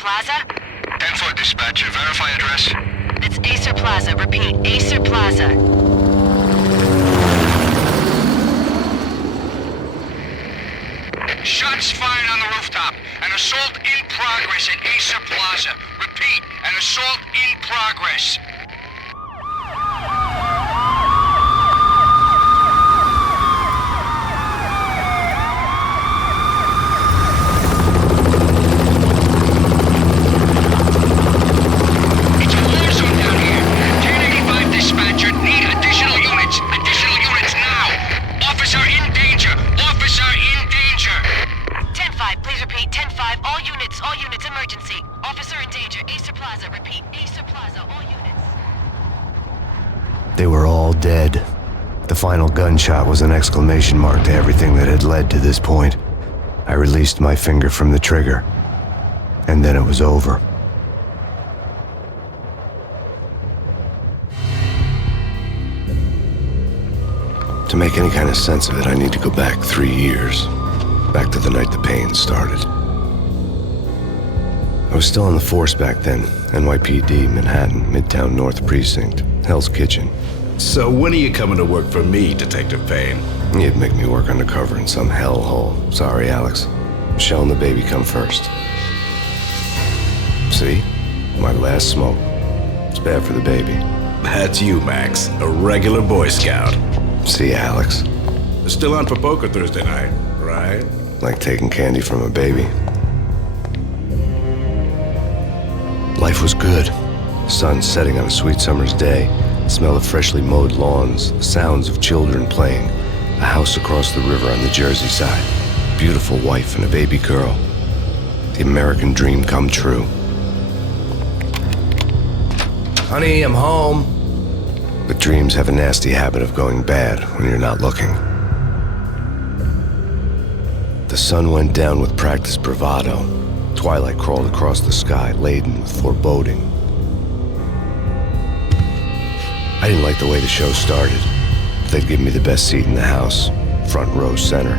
Plaza? 10-4 dispatcher. Verify address. It's Acer Plaza. Repeat, Acer Plaza. Shots fired on the rooftop. An assault in progress at Acer Plaza. Repeat, an assault in progress. It's a war zone down here. 1085 dispatcher. Need additional units. Additional units now. Officer in danger. Officer in danger. 10-5, please repeat. 10-5, all units, emergency. Officer in danger. Acer Plaza. Repeat, Acer Plaza, all units. They were all dead. The final gunshot was an exclamation mark to everything that had led to this point. I released my finger from the trigger, and then it was over. To make any kind of sense of it, I need to go back 3 years. Back to the night the pain started. I was still on the force back then. NYPD, Manhattan, Midtown North Precinct, Hell's Kitchen. So when are you coming to work for me, Detective Payne? You'd make me work undercover in some hellhole. Sorry, Alex. Michelle and the baby come first. See? My last smoke. It's bad for the baby. That's you, Max. A regular Boy Scout. See, Alex? Still on for poker Thursday night, right? Like taking candy from a baby. Life was good. Sun setting on a sweet summer's day. The smell of freshly mowed lawns. The sounds of children playing. A house across the river on the Jersey side. Beautiful wife and a baby girl. The American dream come true. Honey, I'm home. But dreams have a nasty habit of going bad when you're not looking. The sun went down with practiced bravado. Twilight crawled across the sky, laden with foreboding. I didn't like the way the show started. They'd give me the best seat in the house, front row center.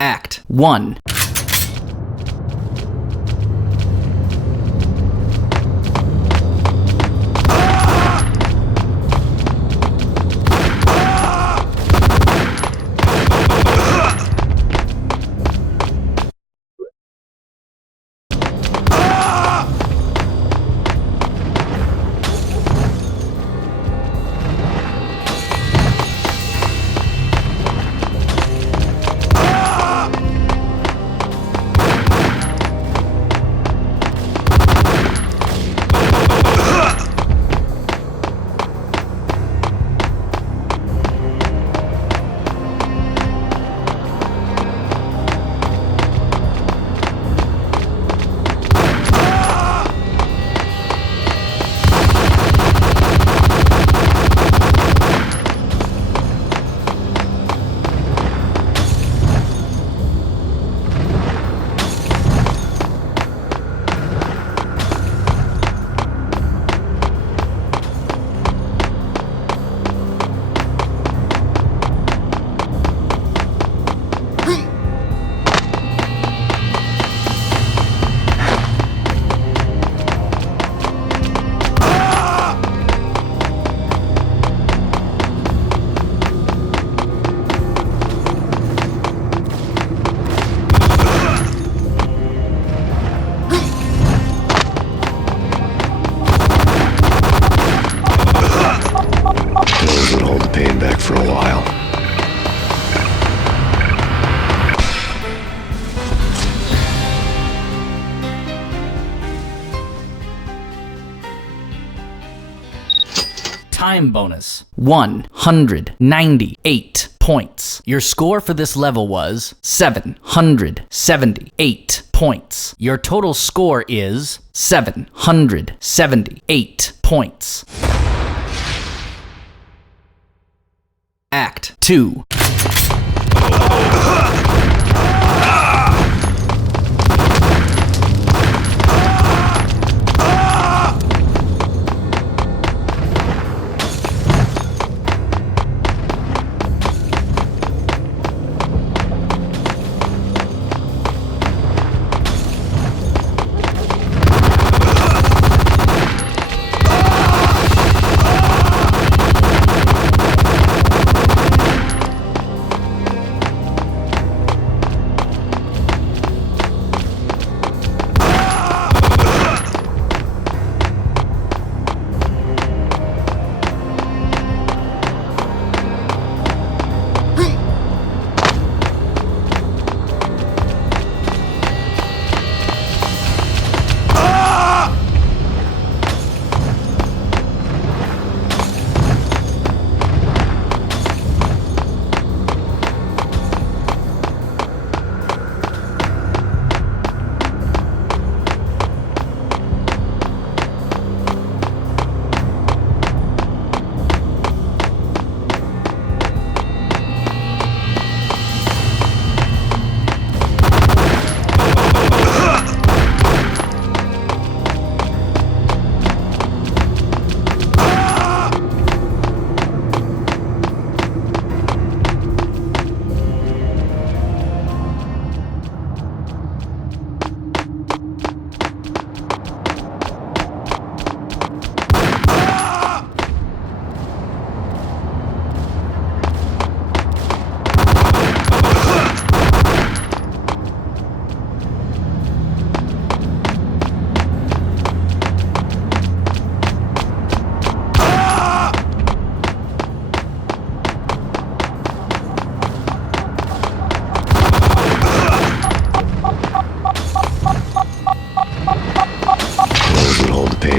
Act 1. back for a while. Time bonus 198 points. Your score for this level was 778 points. Your total score is 778 points. Act 2.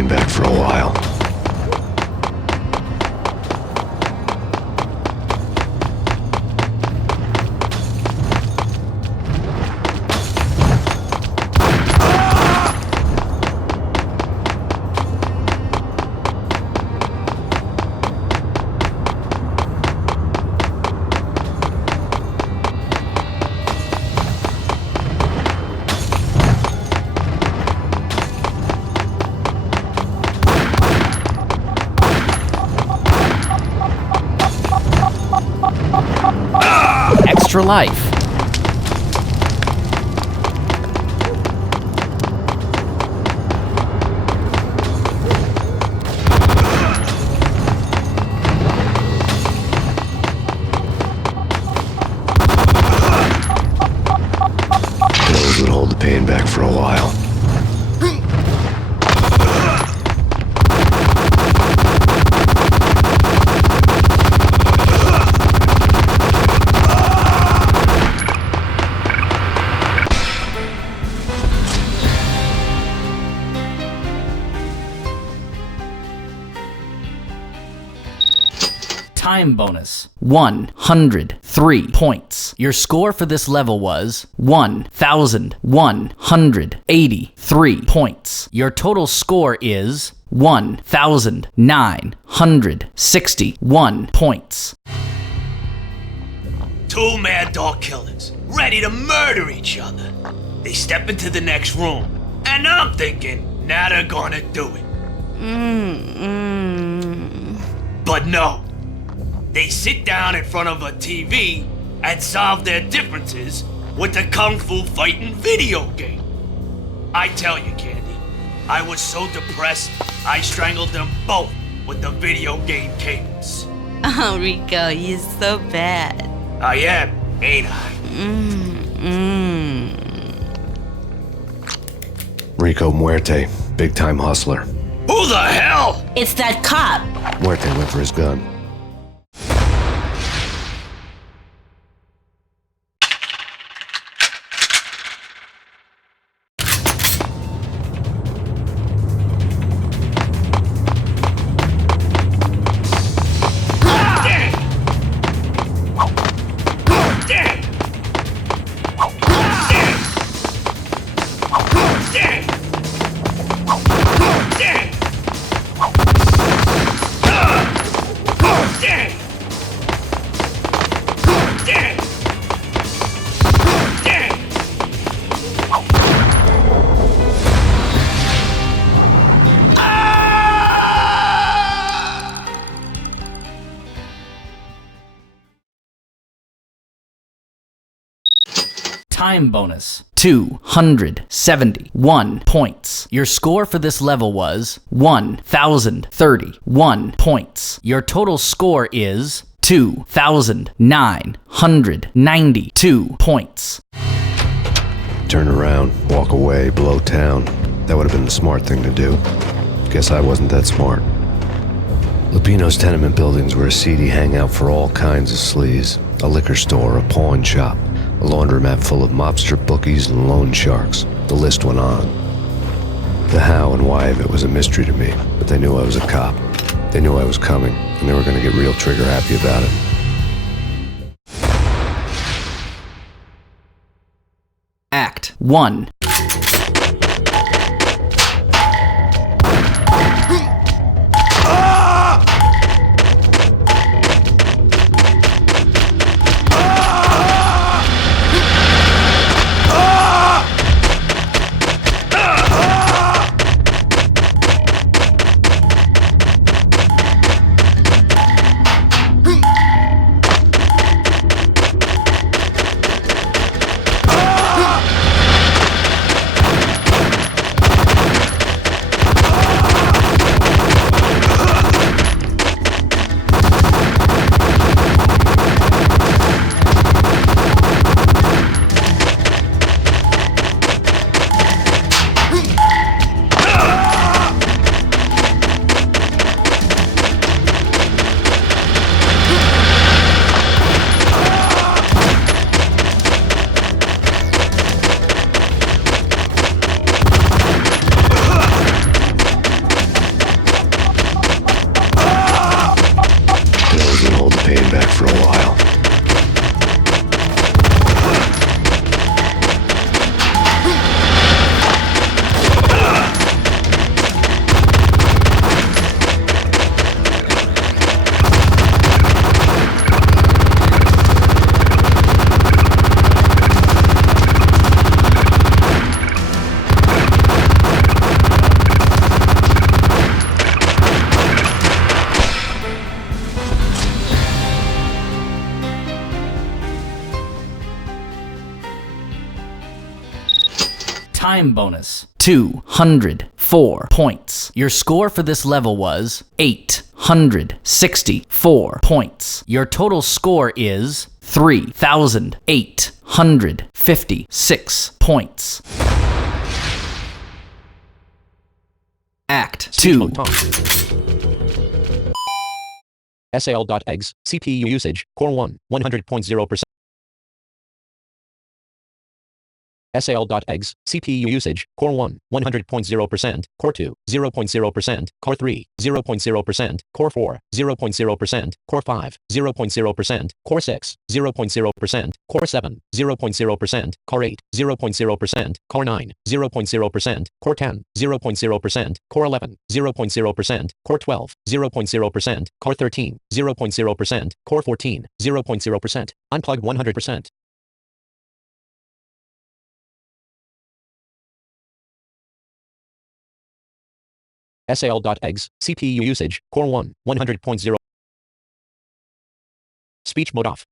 Back for a while. Extra life. Pills would hold the pain back for a while. Time bonus 103 points. Your score for this level was 1,183 points. Your total score is 1,961 points. Two mad dog killers, ready to murder each other. They step into the next room, and I'm thinking, now they're gonna do it. But no. They sit down in front of a TV and solve their differences with the Kung Fu fighting video game. I tell you, Candy, I was so depressed, I strangled them both with the video game cables. Oh, Rico, you're so bad. I am, ain't I? Rico Muerte, big-time hustler. Who the hell? It's that cop. Muerte went for his gun. Time bonus. 271 points. Your score for this level was 1,031 points. Your total score is 2,992 points. Turn around, walk away, blow town. That would have been the smart thing to do. Guess I wasn't that smart. Lupino's tenement buildings were a seedy hangout for all kinds of sleaze. A liquor store, a pawn shop, a laundromat full of mobster bookies and loan sharks. The list went on. The how and why of it was a mystery to me, but they knew I was a cop. They knew I was coming, and they were going to get real trigger happy about it. Act 1. Back for a while. Time bonus. 204 points. Your score for this level was 864 points. Your total score is 3,856 points. Act 2. SAL.exe, CPU usage, Core 1, 100.0%. SAL.exe, CPU usage, Core 1, 100.0%, Core 2, 0.0%, Core 3, 0.0%, Core 4, 0.0%, Core 5, 0.0%, Core 6, 0.0%, Core 7, 0.0%, Core 8, 0.0%, Core 9, 0.0%, Core 10, 0.0%, Core 11, 0.0%, Core 12, 0.0%, Core 13, 0.0%, Core 14, 0.0%, unplugged 100%. SAL.exe, CPU usage, Core 1, 100.0. Speech mode off.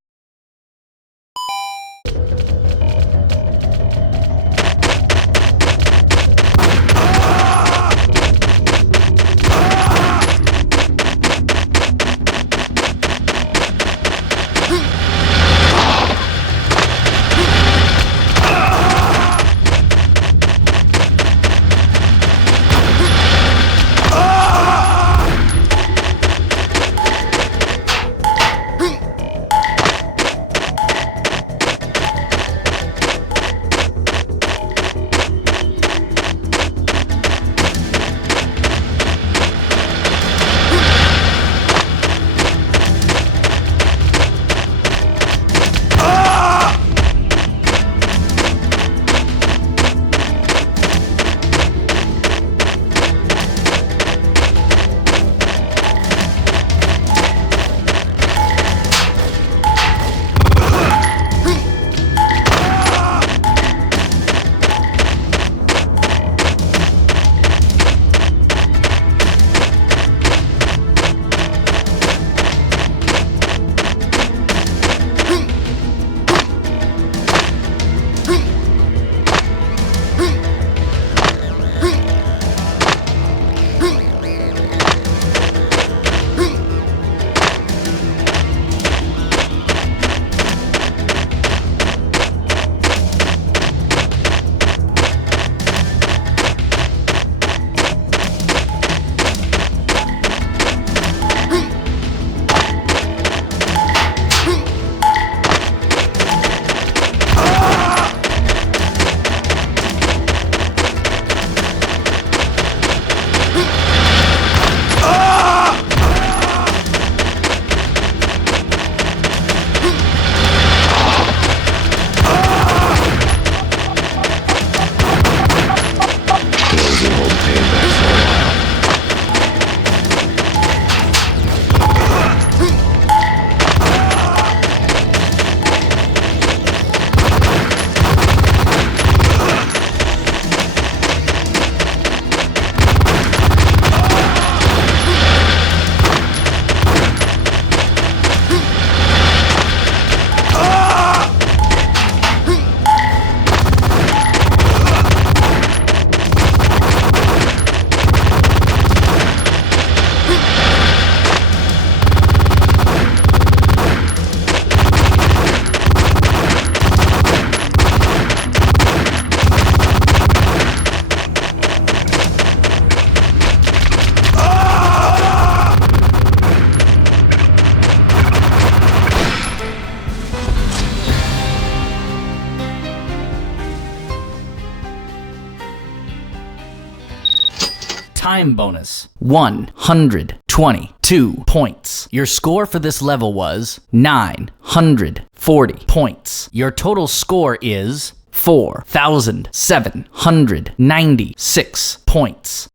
Time bonus 122 points. Your score for this level was 940 points. Your total score is 4,796 points.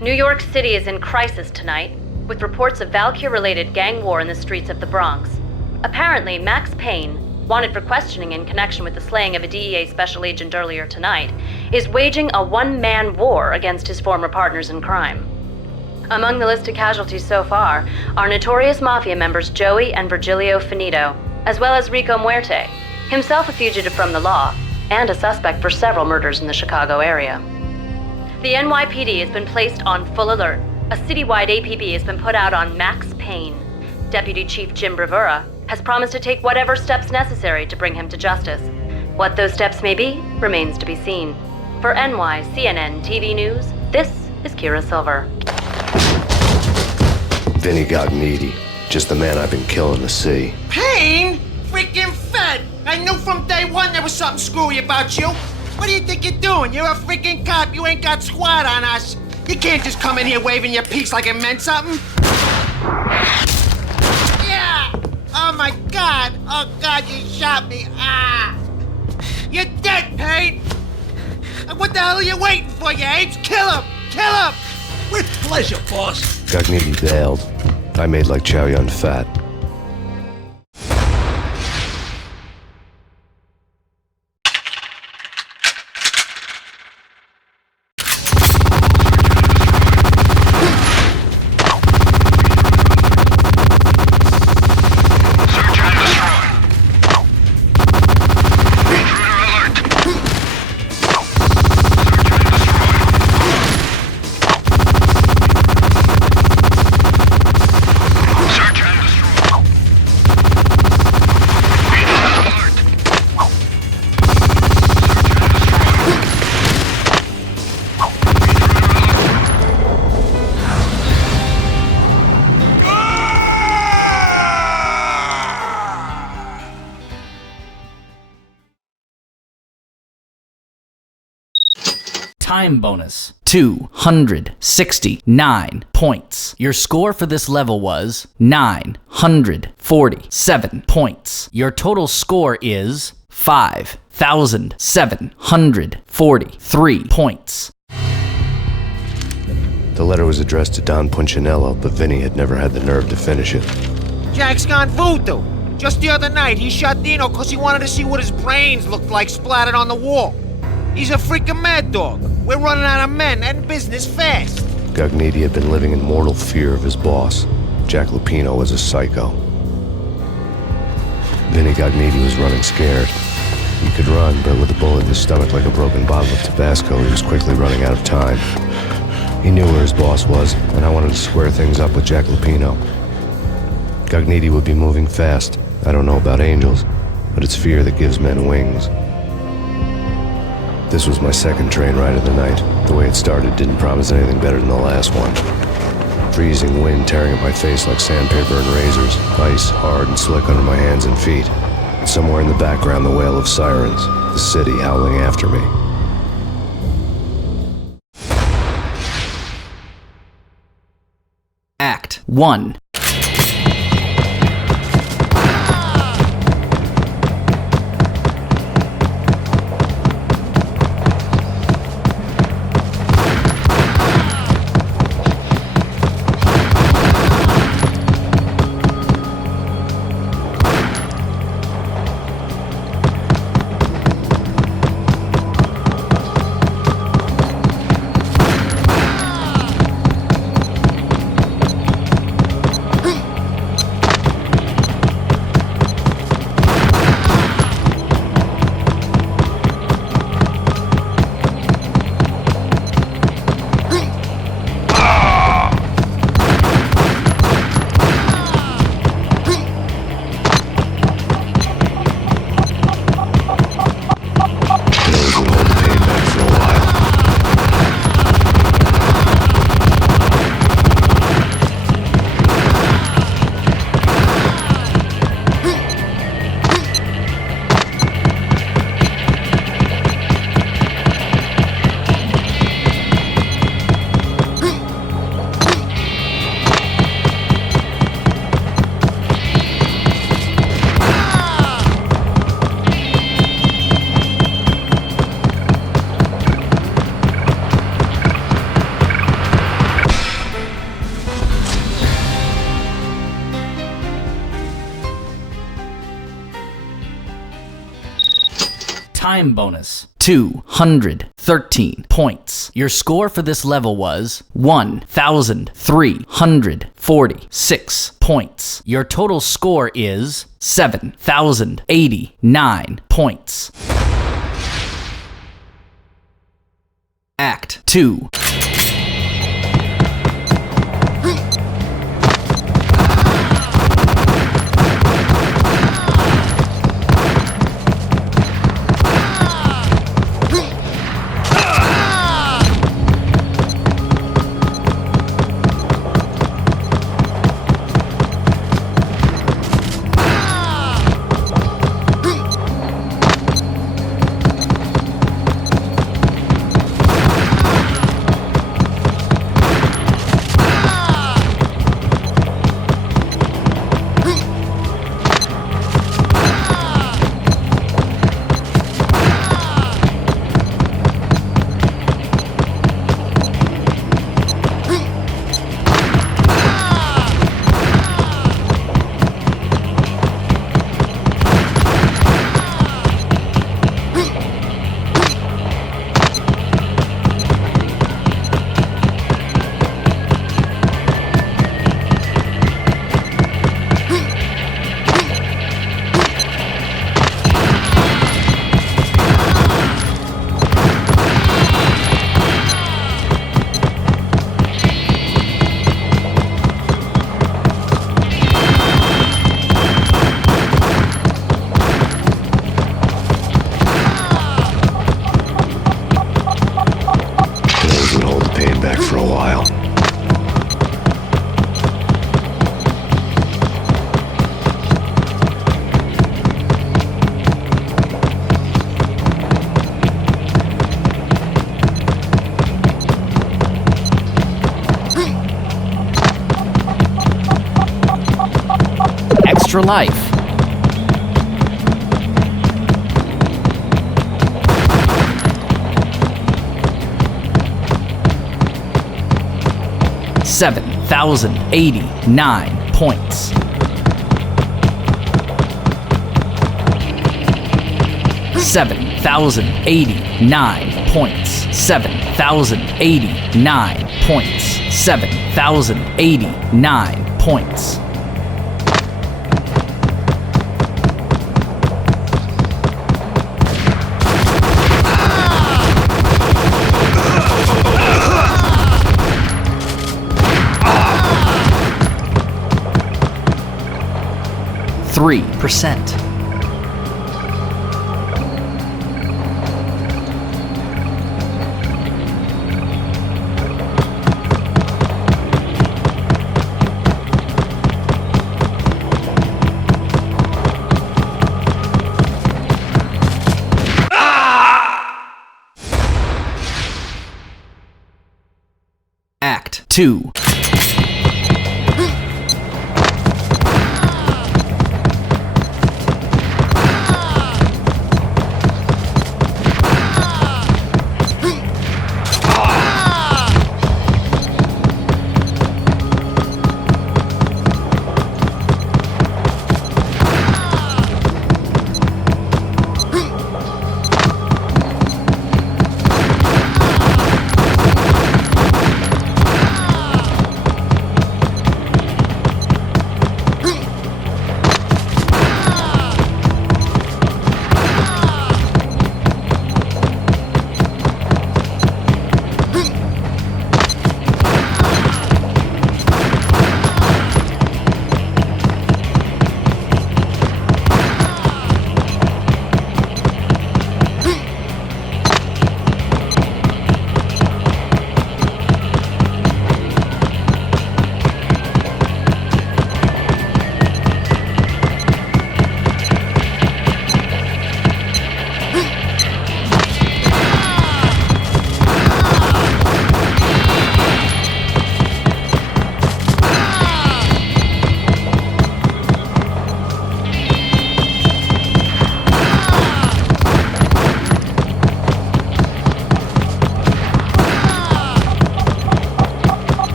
New York City is in crisis tonight, with reports of Valkyr-related gang war in the streets of the Bronx. Apparently, Max Payne, wanted for questioning in connection with the slaying of a DEA special agent earlier tonight, is waging a one-man war against his former partners in crime. Among the list of casualties so far are notorious mafia members Joey and Virgilio Finito, as well as Rico Muerte, himself a fugitive from the law, and a suspect for several murders in the Chicago area. The NYPD has been placed on full alert. A citywide APB has been put out on Max Payne. Deputy Chief Jim Bravura has promised to take whatever steps necessary to bring him to justice. What those steps may be remains to be seen. For NYCNN TV News, this is Kira Silver. Vinny Gognitti, just the man I've been killing to see. Payne? Freaking fed! I knew from day one there was something screwy about you. What do you think you're doing? You're a freaking cop. You ain't got squad on us. You can't just come in here waving your piece like it meant something. Yeah! Oh my God! Oh God, you shot me! Ah! You're dead, Payne! What the hell are you waiting for, you apes? Kill him! Kill him! With pleasure, boss. Gognitti bailed. I made like Chow Yun Fat. Time bonus 269 points. Your score for this level was 947 points. Your total score is 5,743 points. The letter was addressed to Don Punchinello, but Vinny had never had the nerve to finish it. Jack's gone voodoo. Just the other night, he shot Dino because he wanted to see what his brains looked like splattered on the wall. He's a freaking mad dog. We're running out of men and business fast. Gognitti had been living in mortal fear of his boss. Jack Lupino was a psycho. Vinny Gognitti was running scared. He could run, but with a bullet in his stomach like a broken bottle of Tabasco, he was quickly running out of time. He knew where his boss was, and I wanted to square things up with Jack Lupino. Gognitti would be moving fast. I don't know about angels, but it's fear that gives men wings. This was my second train ride of the night. The way it started didn't promise anything better than the last one. Freezing wind tearing at my face like sandpaper and razors, ice hard and slick under my hands and feet. And somewhere in the background, the wail of sirens, the city howling after me. Act 1. time bonus, 213 points. Your score for this level was 1,346 points. Your total score is 7,089 points. Act 2. For a while. Extra life. $7,089 points. $7,089 points. $7,089 points. $7,089 points. %. Act 2.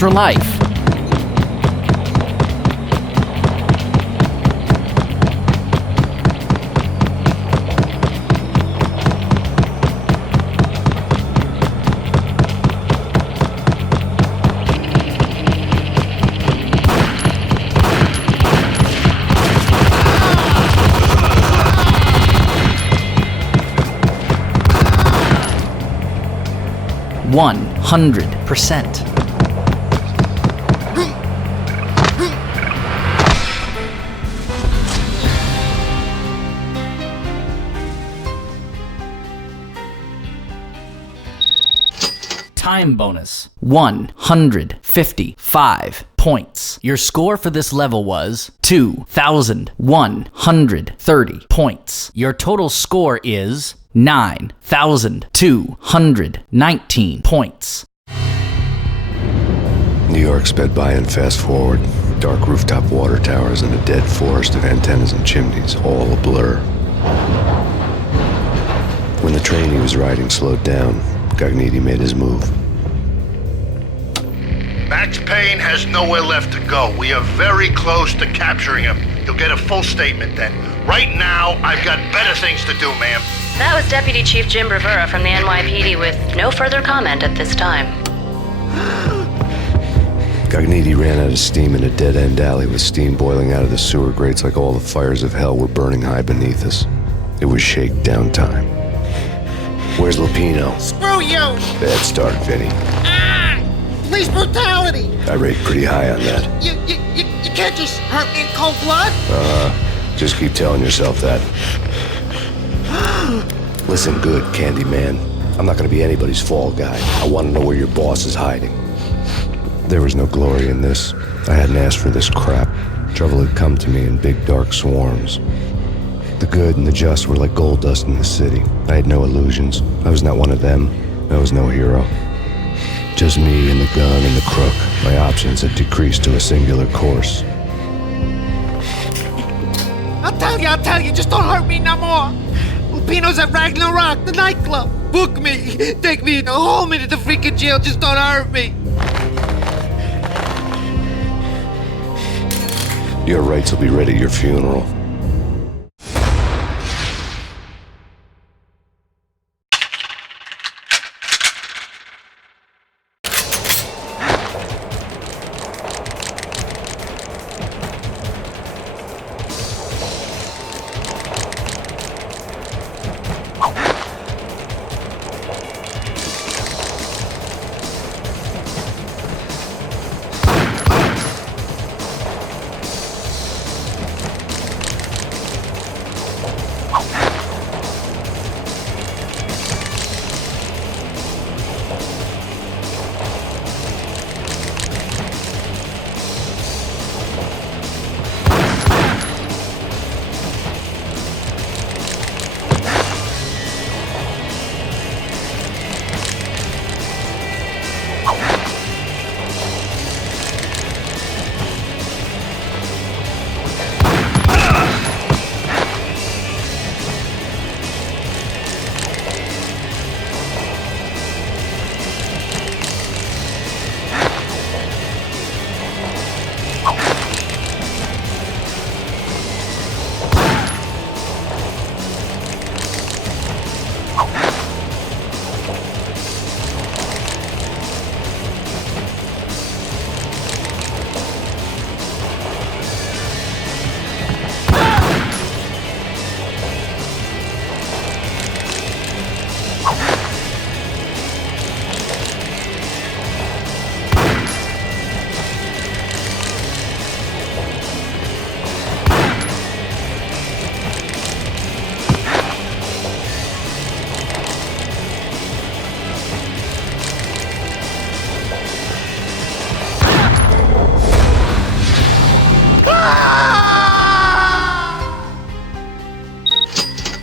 extra life. %100%. Time bonus 155 points. Your score for this level was 2,130 points. Your total score is 9,219 points. New York sped by in fast forward. Dark rooftop water towers and a dead forest of antennas and chimneys, all a blur. When the train he was riding slowed down, Gognitti made his move. Max Payne has nowhere left to go. We are very close to capturing him. You'll get a full statement then. Right now, I've got better things to do, ma'am. That was Deputy Chief Jim Rivera from the NYPD with no further comment at this time. Gognitti ran out of steam in a dead-end alley with steam boiling out of the sewer grates like all the fires of hell were burning high beneath us. It was shakedown time. Where's Lupino? Screw you! Bad start, Vinny. Police brutality! I rate pretty high on that. You can't just hurt me in cold blood? Just keep telling yourself that. Listen good, Candyman. I'm not gonna be anybody's fall guy. I want to know where your boss is hiding. There was no glory in this. I hadn't asked for this crap. Trouble had come to me in big dark swarms. The good and the just were like gold dust in the city. I had no illusions. I was not one of them. I was no hero. Just me and the gun and the crook. My options had decreased to a singular course. I'll tell you, just don't hurt me no more. Lupino's at Ragnarok, the nightclub. Book me, take me, hold me to the freaking jail, just don't hurt me. Your rights will be ready at your funeral.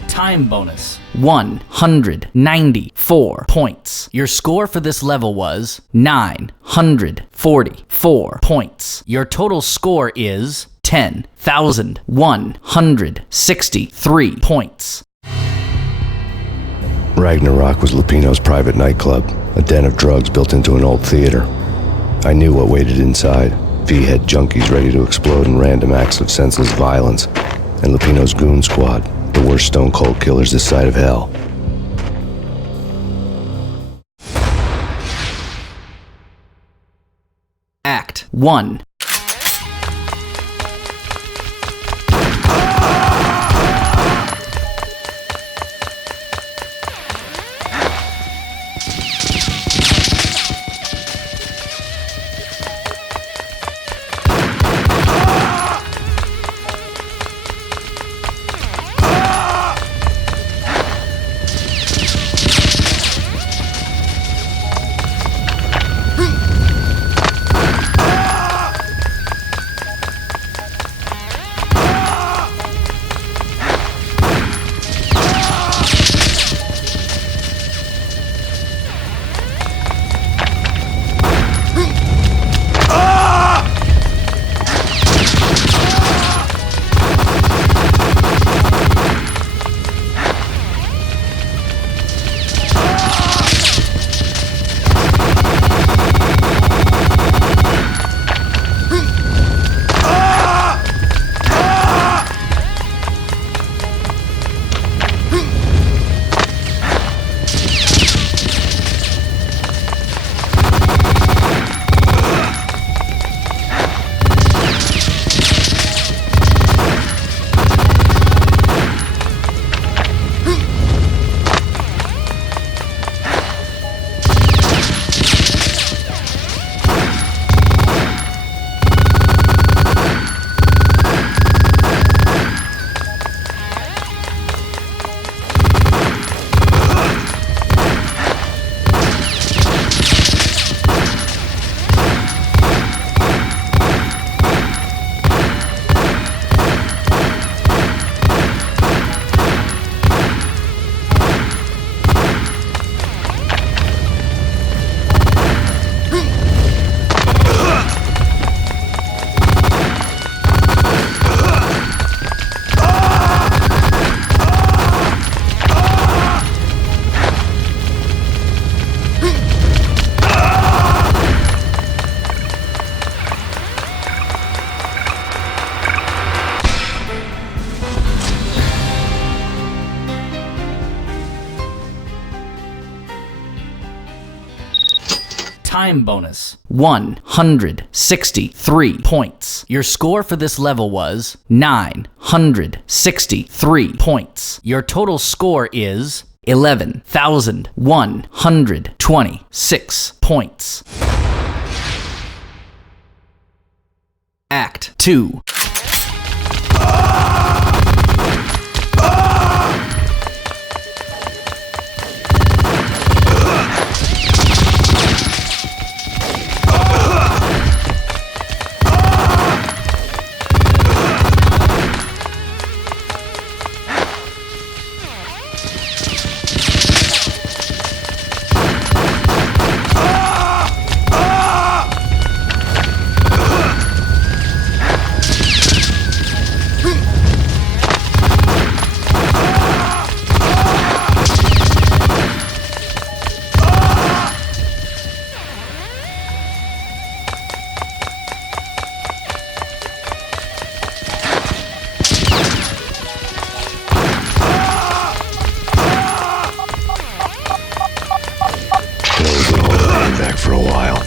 Time bonus 194 points. Your score for this level was 944 points. Your total score is 10,163 points. Ragnarok was Lupino's private nightclub, a den of drugs built into an old theater. I knew what waited inside. V-head junkies ready to explode in random acts of senseless violence. And Lupino's goon squad, the worst stone cold killers this side of hell. Act 1. Time bonus, 163 points. Your score for this level was 963 points. Your total score is 11,126 points. Act 2. Back for a while.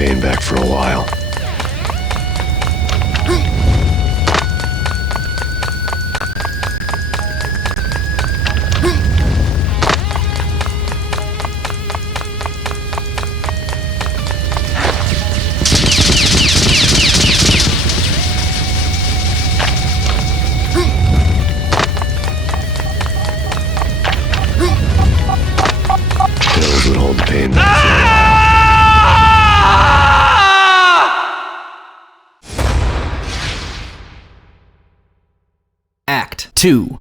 pain back for a while. Pills would hold the pain back for a while. Act 2.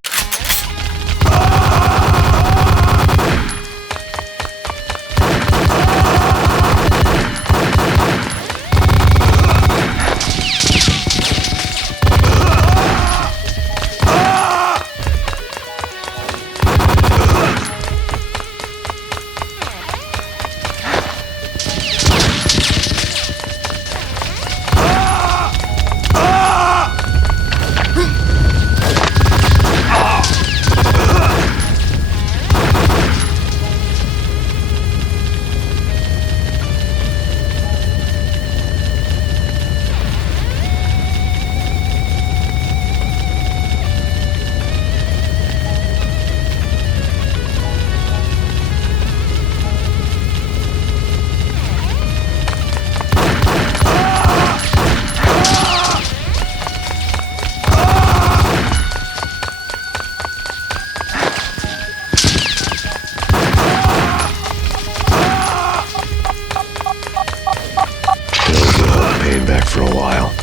Back for a while.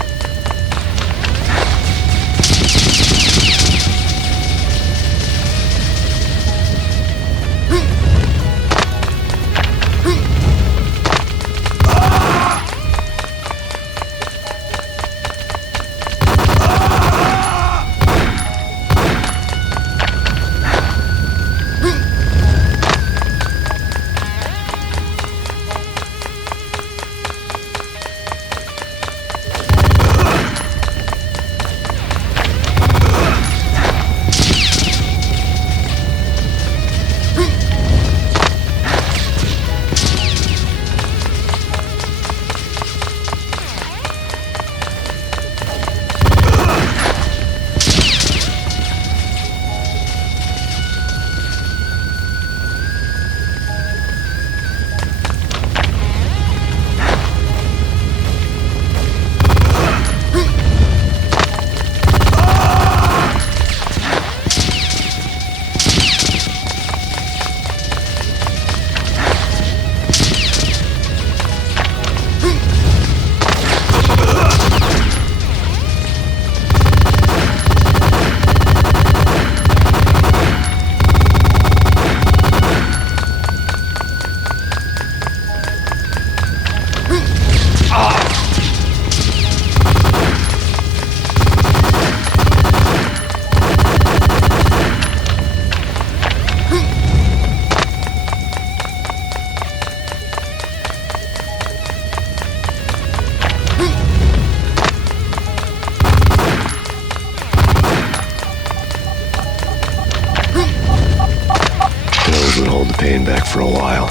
Pills would hold the pain back for a while.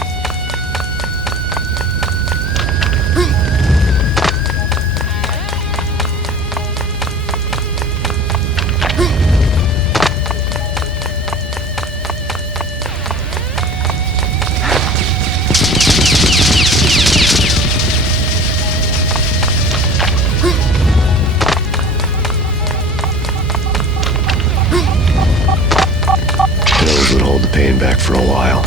Pills would hold the pain back for a while.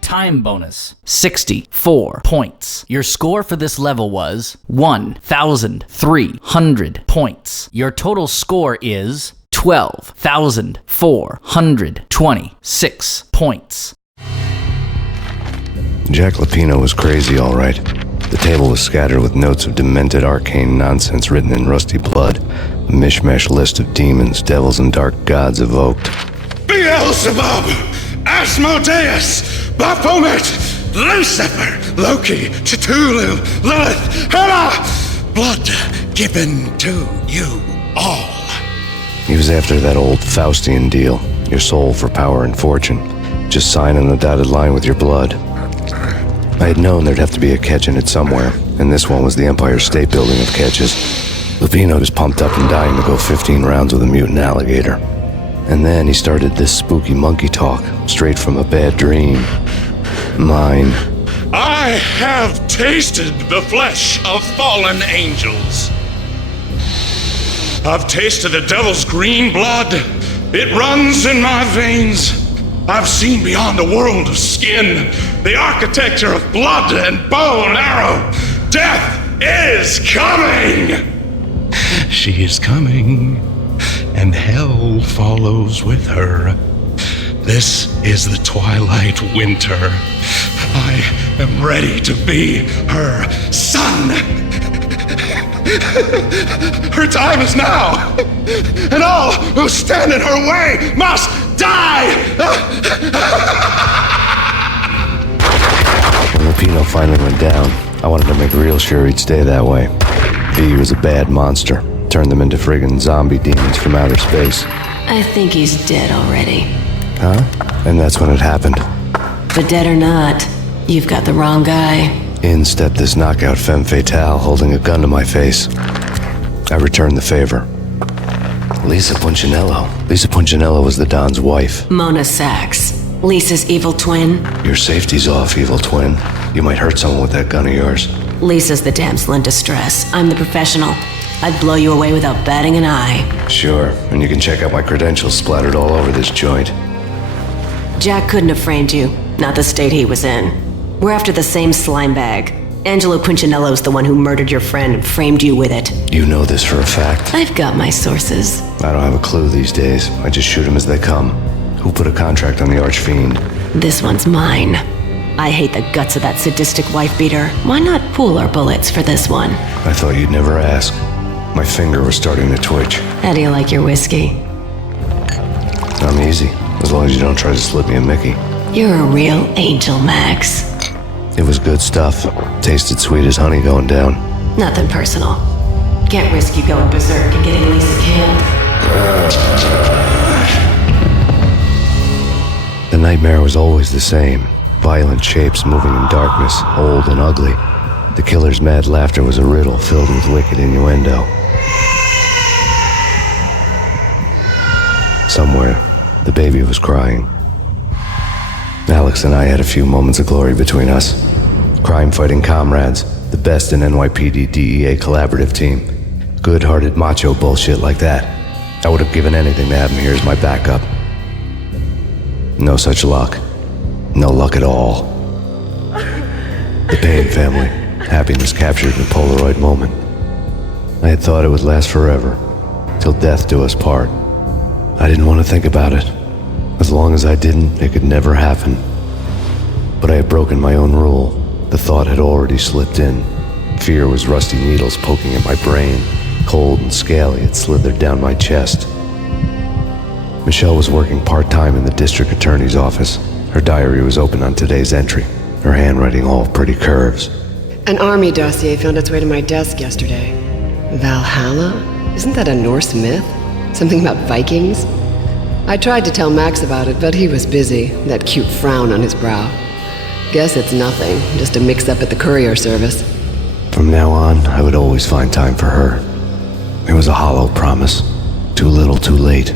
Time bonus, 64 points. Your score for this level was 1,300 points. Your total score is 12,426 points. Jack Lapino was crazy, all right. The table was scattered with notes of demented arcane nonsense written in rusty blood, a mishmash list of demons, devils, and dark gods evoked. Beelzebub, Asmodeus, Baphomet, Lucifer, Loki, Cthulhu, Lilith, Hela, blood given to you all. He was after that old Faustian deal, your soul for power and fortune. Just sign on the dotted line with your blood. I had known there'd have to be a catch in it somewhere, and this one was the Empire State Building of catches. Lupino was pumped up and dying to go 15 rounds with a mutant alligator. And then he started this spooky monkey talk, straight from a bad dream. Mine. I have tasted the flesh of fallen angels. I've tasted the devil's green blood. It runs in my veins. I've seen beyond a world of skin, the architecture of blood and bow and arrow. Death is coming! She is coming, and hell follows with her. This is the twilight winter. I am ready to be her son. Her time is now, and all who stand in her way must die! When Lupino finally went down, I wanted to make real sure he'd stay that way. V was a bad monster, turned them into friggin' zombie demons from outer space. I think he's dead already. Huh? And that's when it happened. But dead or not, you've got the wrong guy. In stepped this knockout femme fatale holding a gun to my face. I returned the favor. Lisa Punchinello. Lisa Punchinello was the Don's wife. Mona Sachs. Lisa's evil twin. Your safety's off, evil twin. You might hurt someone with that gun of yours. Lisa's the damsel in distress. I'm the professional. I'd blow you away without batting an eye. Sure, and you can check out my credentials splattered all over this joint. Jack couldn't have framed you. Not the state he was in. We're after the same slime bag. Angelo Punchinello's the one who murdered your friend and framed you with it. You know this for a fact. I've got my sources. I don't have a clue these days. I just shoot them as they come. Who put a contract on the Archfiend? This one's mine. I hate the guts of that sadistic wife-beater. Why not pool our bullets for this one? I thought you'd never ask. My finger was starting to twitch. How do you like your whiskey? I'm easy, as long as you don't try to slip me a Mickey. You're a real angel, Max. It was good stuff. Tasted sweet as honey going down. Nothing personal. Can't risk you going berserk and getting Lisa killed. The nightmare was always the same. Violent shapes moving in darkness, old and ugly. The killer's mad laughter was a riddle filled with wicked innuendo. Somewhere, the baby was crying. Alex and I had a few moments of glory between us. Crime-fighting comrades, the best in NYPD DEA collaborative team. Good-hearted macho bullshit like that. I would have given anything to have him here as my backup. No such luck. No luck at all. The Payne family. Happiness captured in a Polaroid moment. I had thought it would last forever, till death do us part. I didn't want to think about it. As long as I didn't, it could never happen. But I had broken my own rule. The thought had already slipped in. Fear was rusty needles poking at my brain. Cold and scaly, it slithered down my chest. Michelle was working part-time in the district attorney's office. Her diary was open on today's entry, her handwriting all pretty curves. An army dossier found its way to my desk yesterday. Valhalla? Isn't that a Norse myth? Something about Vikings? I tried to tell Max about it, but he was busy, that cute frown on his brow. Guess it's nothing, just a mix-up at the courier service. From now on, I would always find time for her. It was a hollow promise. Too little, too late.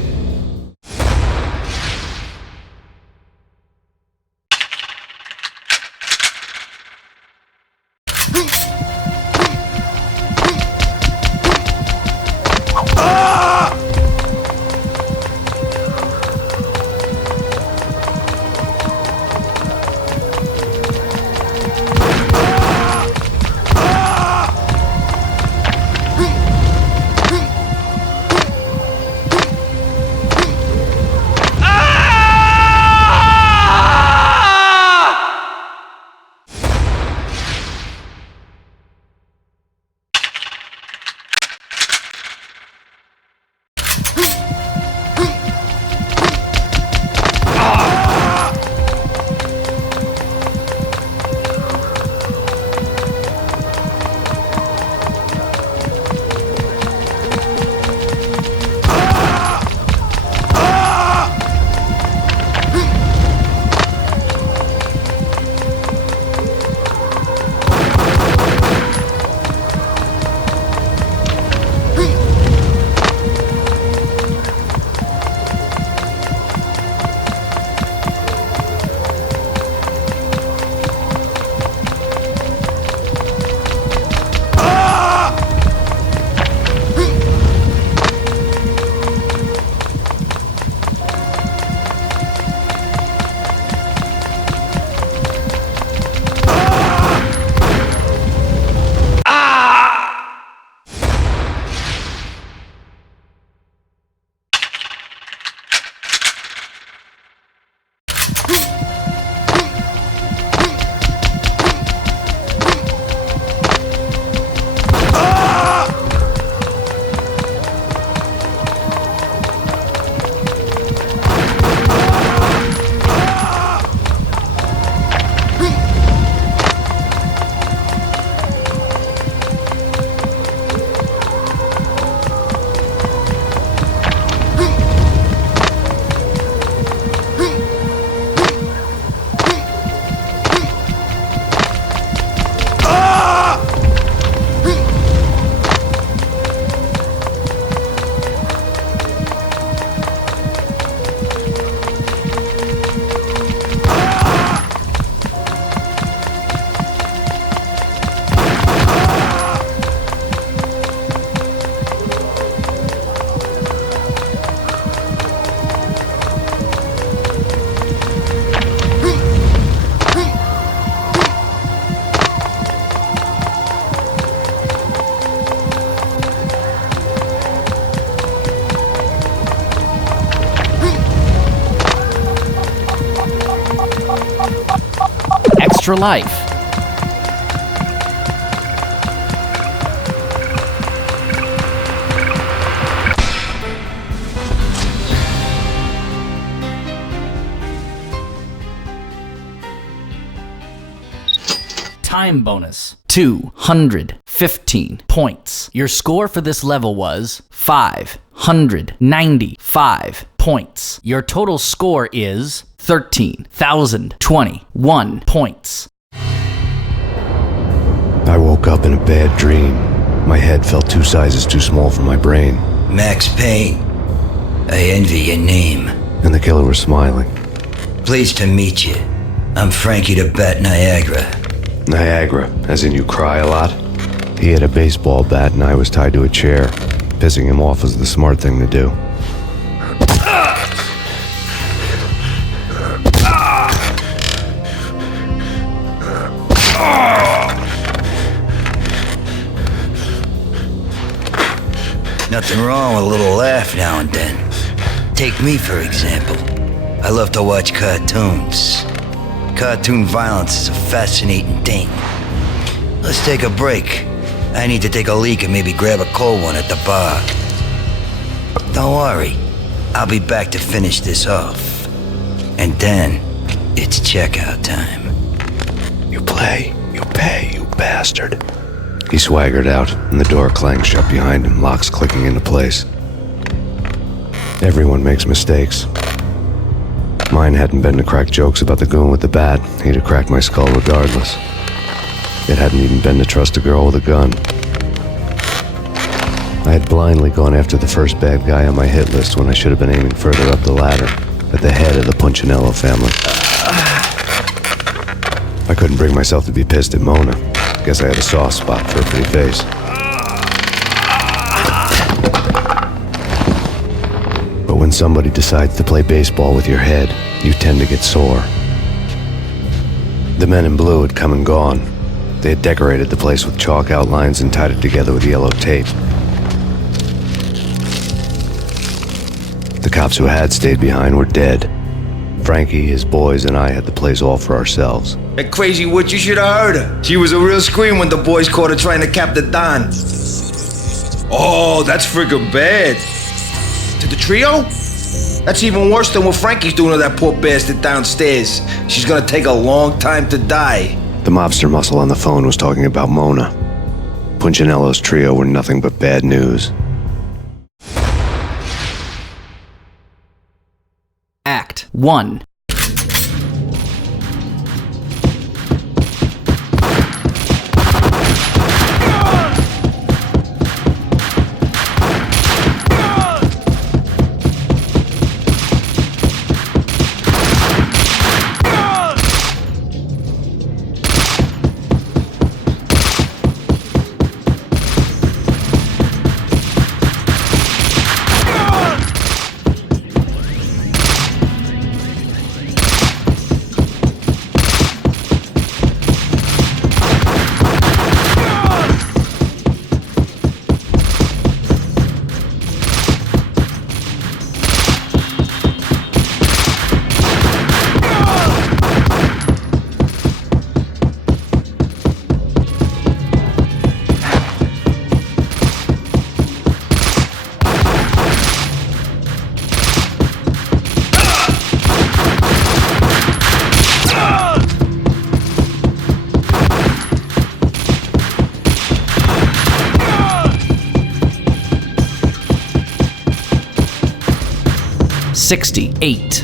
extra life. Time bonus, 215 points. Your score for this level was 595 points. Your total score is 13,021 points. I woke up in a bad dream. My head felt 2 sizes too small for my brain. Max Payne. I envy your name. And the killer was smiling. Pleased to meet you. I'm Frankie the Bat Niagara. Niagara, as in you cry a lot? He had a baseball bat and I was tied to a chair. Pissing him off was the smart thing to do. Nothing wrong with a little laugh now and then. Take me, for example. I love to watch cartoons. Cartoon violence is a fascinating thing. Let's take a break. I need to take a leak and maybe grab a cold one at the bar. Don't worry. I'll be back to finish this off. And then, it's checkout time. You play, you pay, you bastard. He swaggered out, and the door clanged shut behind him, locks clicking into place. Everyone makes mistakes. Mine hadn't been to crack jokes about the goon with the bat. He'd have cracked my skull regardless. It hadn't even been to trust a girl with a gun. I had blindly gone after the first bad guy on my hit list when I should have been aiming further up the ladder, at the head of the Punchinello family. I couldn't bring myself to be pissed at Mona. Guess I had a soft spot for a pretty face. But when somebody decides to play baseball with your head, you tend to get sore. The men in blue had come and gone. They had decorated the place with chalk outlines and tied it together with yellow tape. The cops who had stayed behind were dead. Frankie, his boys, and I had the place all for ourselves. That crazy witch, you should have heard her. She was a real scream when the boys caught her trying to cap the Don. Oh, that's freaking bad. To the trio? That's even worse than what Frankie's doing to that poor bastard downstairs. She's gonna take a long time to die. The mobster muscle on the phone was talking about Mona. Punchinello's trio were nothing but bad news. Act 1. %68.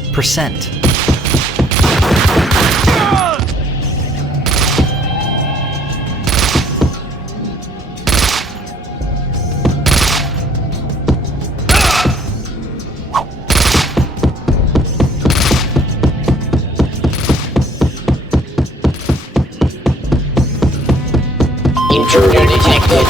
Intruder detected.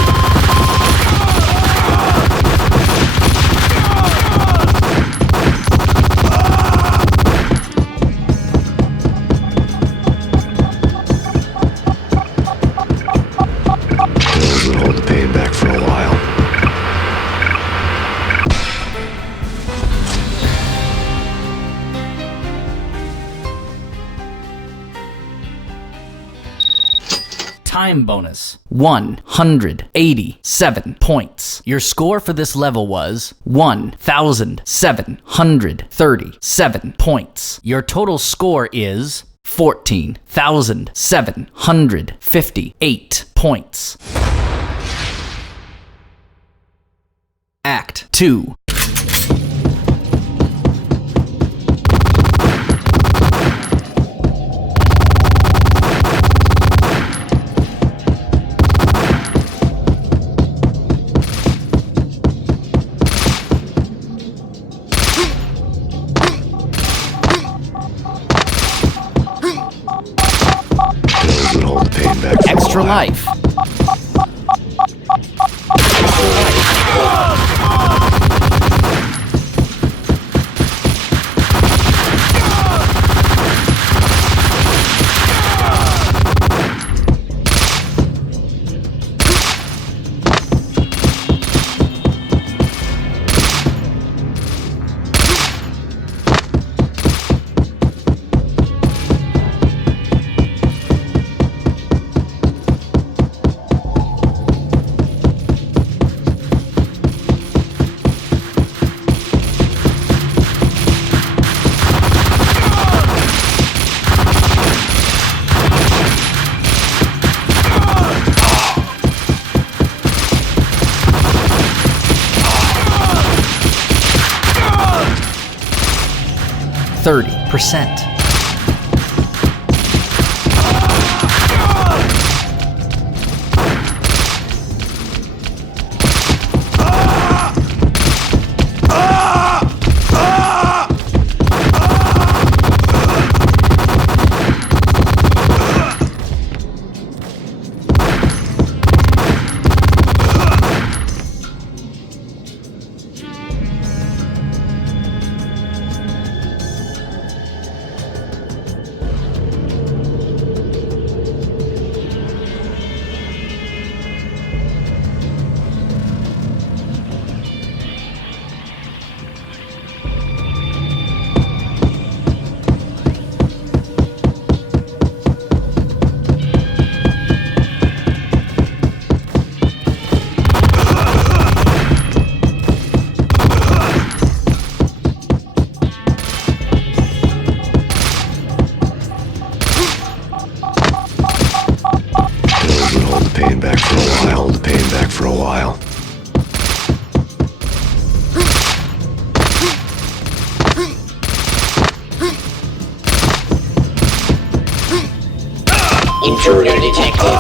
time bonus, 187 points. Your score for this level was 1,737 points. Your total score is 14,758 points. Act 2. Extra life. %. Intruder detected.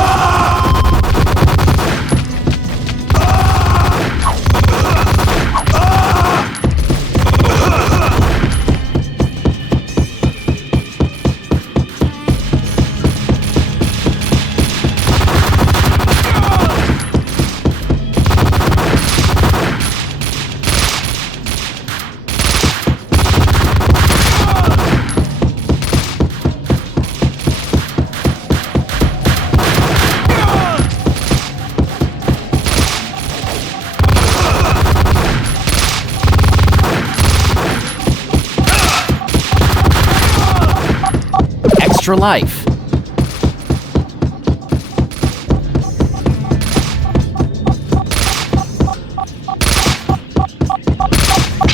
Extra life.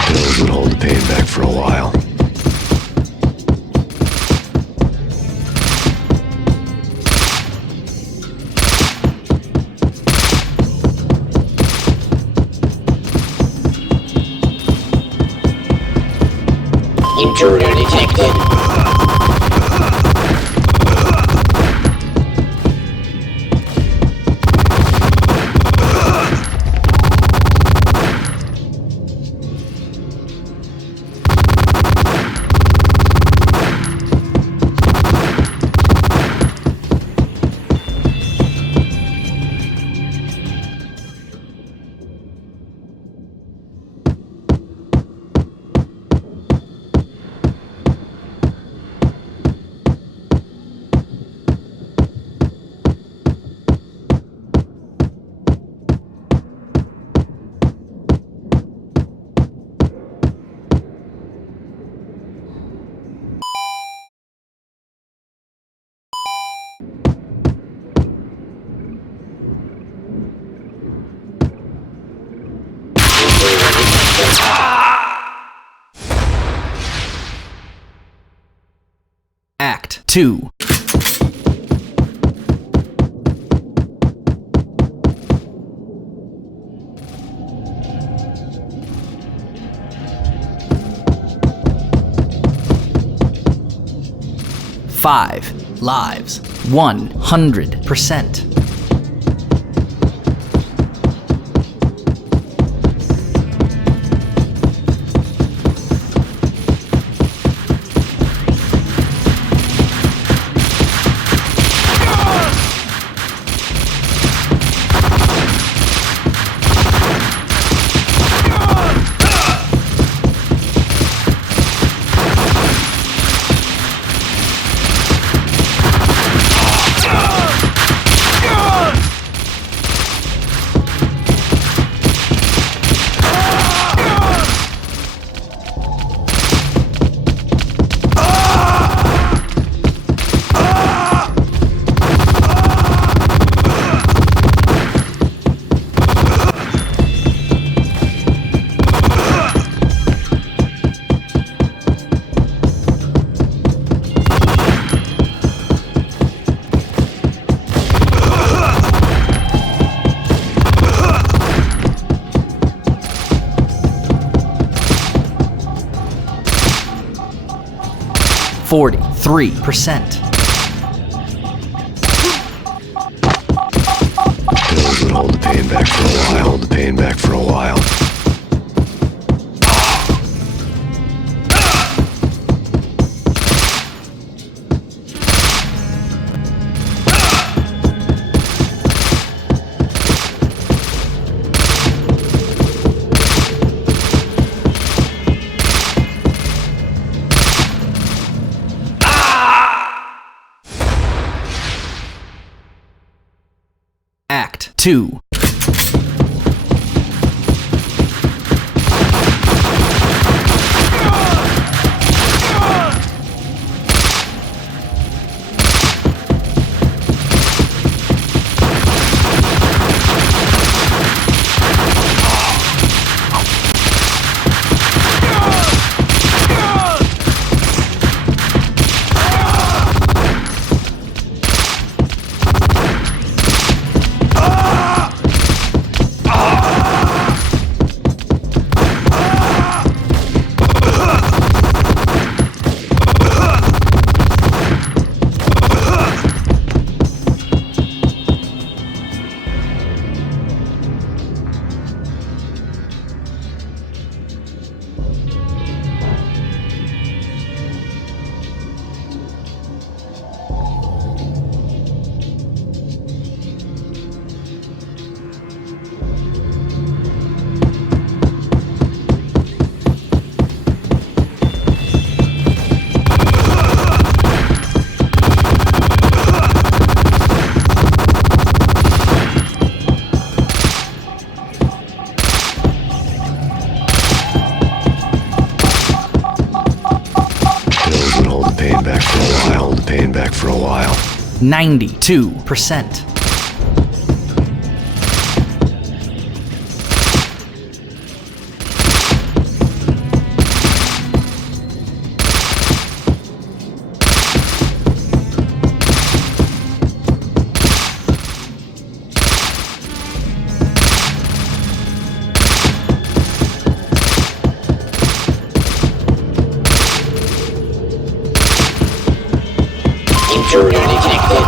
Pills would hold the pain back for a while. Intruder detected. Act 2. Five lives, 100%. %. Pills that hold the pain back for a while, hold the pain back for a while. Act 2. Pain back for a while. 92%. Intruder detected.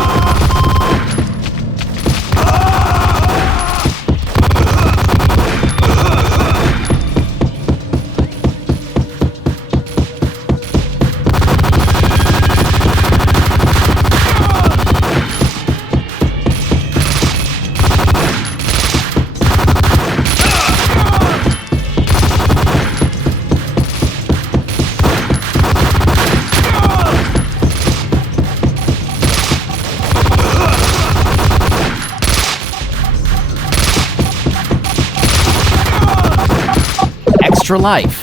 Extra life.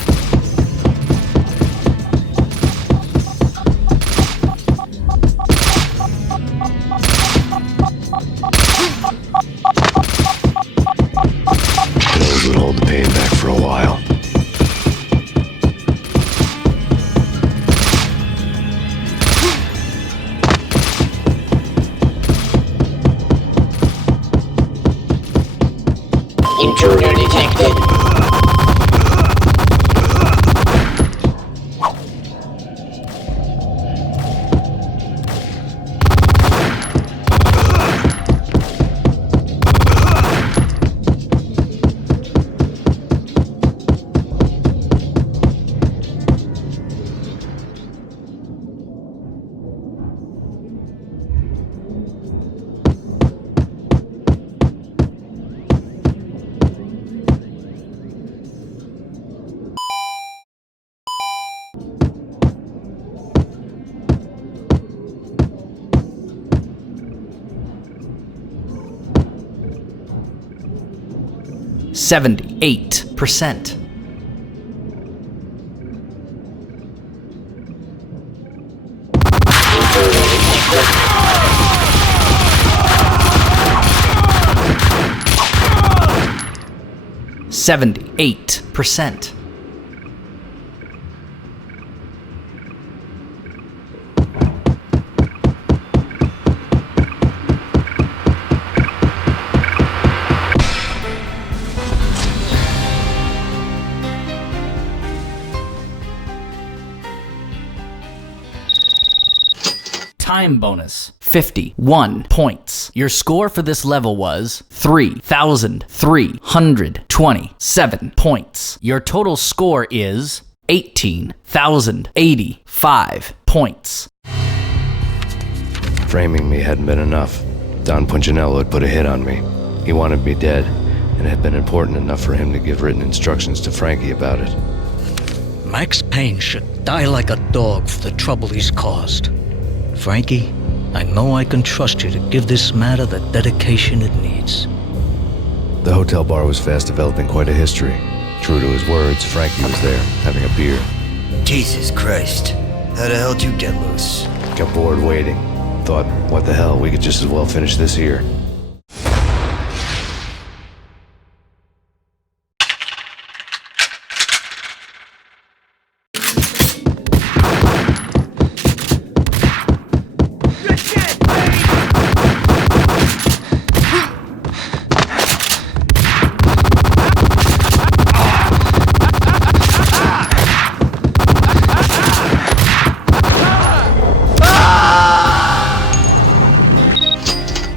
Pills would hold the pain back for a while. Intruder detected. %78. %78. Time bonus, 51 points. Your score for this level was 3,327 points. Your total score is 18,085 points. Framing me hadn't been enough. Don Punchinello had put a hit on me. He wanted me dead, and it had been important enough for him to give written instructions to Frankie about it. Max Payne should die like a dog for the trouble he's caused. Frankie, I know I can trust you to give this matter the dedication it needs. The hotel bar was fast developing quite a history. True to his words, Frankie was there, having a beer. Jesus Christ. How the hell did you get loose? Got bored waiting. Thought, what the hell, we could just as well finish this here.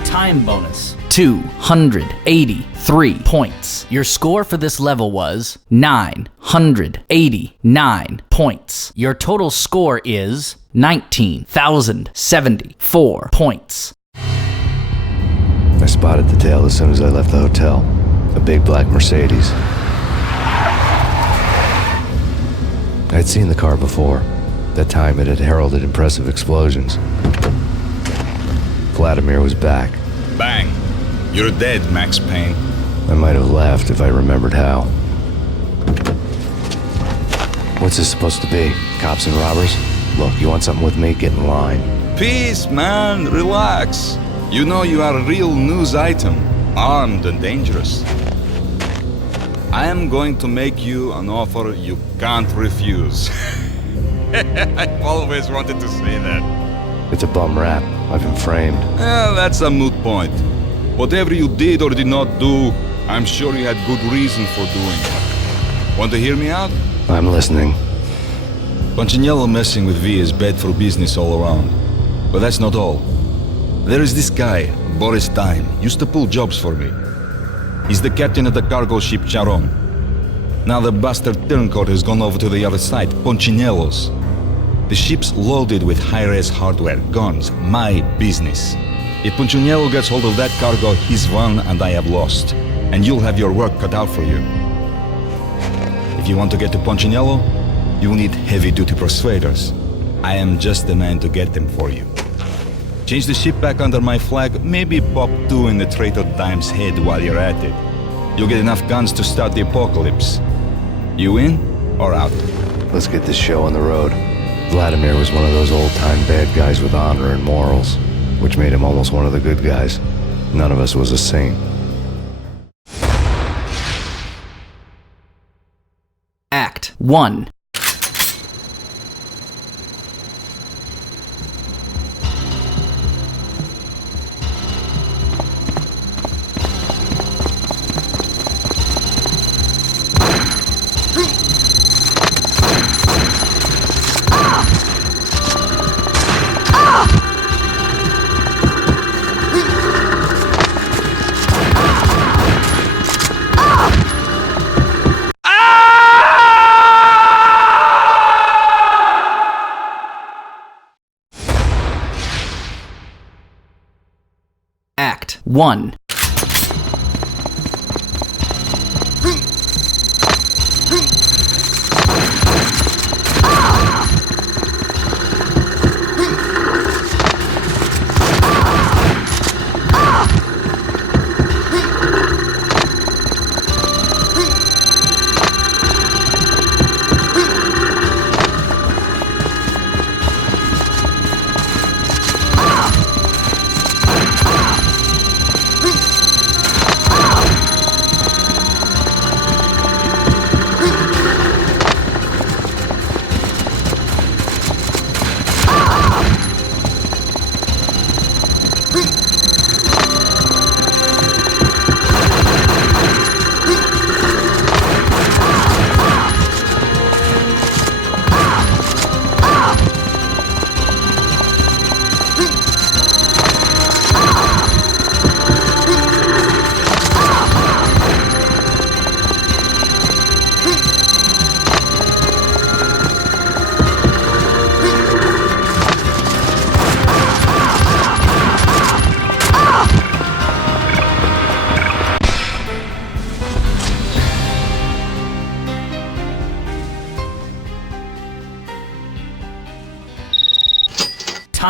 Time bonus, 283 points. Your score for this level was 989 points. Your total score is 19,074 points. I spotted the tail as soon as I left the hotel. A big black Mercedes. I'd seen the car before. That time it had heralded impressive explosions. Vladimir was back. Bang. You're dead, Max Payne. I might have laughed if I remembered how. What's this supposed to be? Cops and robbers? Look, you want something with me? Get in line. Peace, man. Relax. You know you are a real news item, armed and dangerous. I am going to make you an offer you can't refuse. I've always wanted to say that. It's a bum rap. I've been framed. That's a moot point. Whatever you did or did not do, I'm sure you had good reason for doing it. Want to hear me out? I'm listening. Punchinello messing with V is bad for business all around. But that's not all. There is this guy, Boris Time, used to pull jobs for me. He's the captain of the cargo ship Charon. Now the bastard turncoat has gone over to the other side, Punchinello's. The ship's loaded with high-res hardware, guns, my business. If Punchinello gets hold of that cargo, he's won and I have lost. And you'll have your work cut out for you. If you want to get to Punchinello, you need heavy-duty persuaders. I am just the man to get them for you. Change the ship back under my flag, maybe pop 2 in the traitor Dime's head while you're at it. You'll get enough guns to start the apocalypse. You in or out? Let's get this show on the road. Vladimir was one of those old-time bad guys with honor and morals, which made him almost one of the good guys. None of us was a saint. Act 1. Act 1.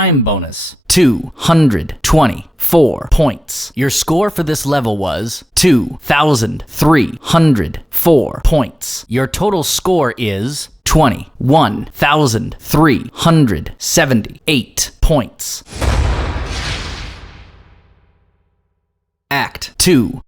Time bonus 224 points. Your score for this level was 2,304 points. Your total score is 21,378 points. Act 2.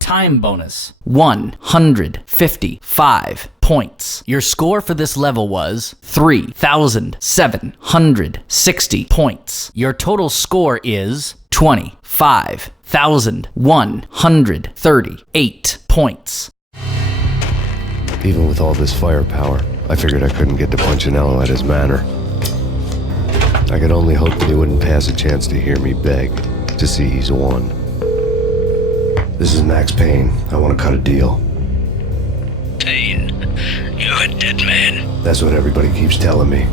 Time bonus 155 points. Your score for this level was 3,760 points. Your total score is 25,138 points. Even with all this firepower, I figured I couldn't get to Punchinello at his manor. I could only hope that he wouldn't pass a chance to hear me beg to see he's won. This is Max Payne. I want to cut a deal. Payne, you're a dead man. That's what everybody keeps telling me.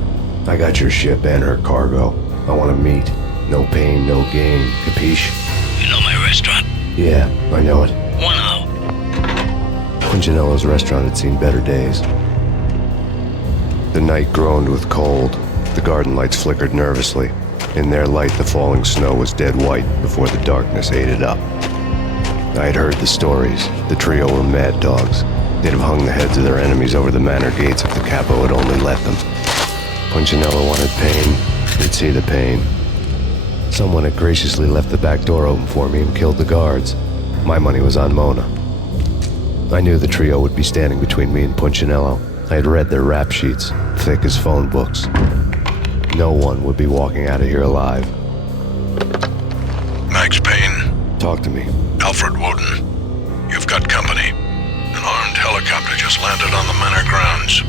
I got your ship and her cargo. I want to meet. No pain, no gain. Capiche? You know my restaurant? Yeah, I know it. 1 hour. Punchinello's restaurant had seen better days. The night groaned with cold. The garden lights flickered nervously. In their light, the falling snow was dead white before the darkness ate it up. I had heard the stories. The trio were mad dogs. They'd have hung the heads of their enemies over the manor gates if the capo had only let them. Punchinello wanted pain. He'd see the pain. Someone had graciously left the back door open for me and killed the guards. My money was on Mona. I knew the trio would be standing between me and Punchinello. I had read their rap sheets, thick as phone books. No one would be walking out of here alive. Max Payne. Talk to me. Alfred Woden. You've got company. An armed helicopter just landed on the manor grounds.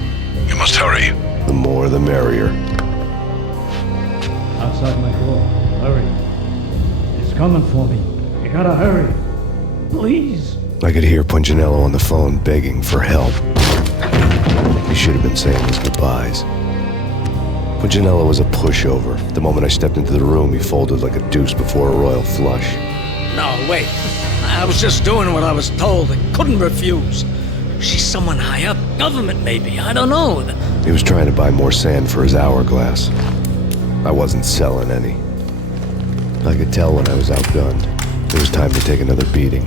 You must hurry. The more the merrier. Outside my door. Hurry. It's coming for me. You gotta hurry. Please. I could hear Punchinello on the phone begging for help. He should have been saying his goodbyes. Punchinello was a pushover. The moment I stepped into the room, he folded like a deuce before a royal flush. No, wait. I was just doing what I was told. I couldn't refuse. She's someone high up. Government, maybe. I don't know. He was trying to buy more sand for his hourglass. I wasn't selling any. I could tell when I was outgunned. It was time to take another beating.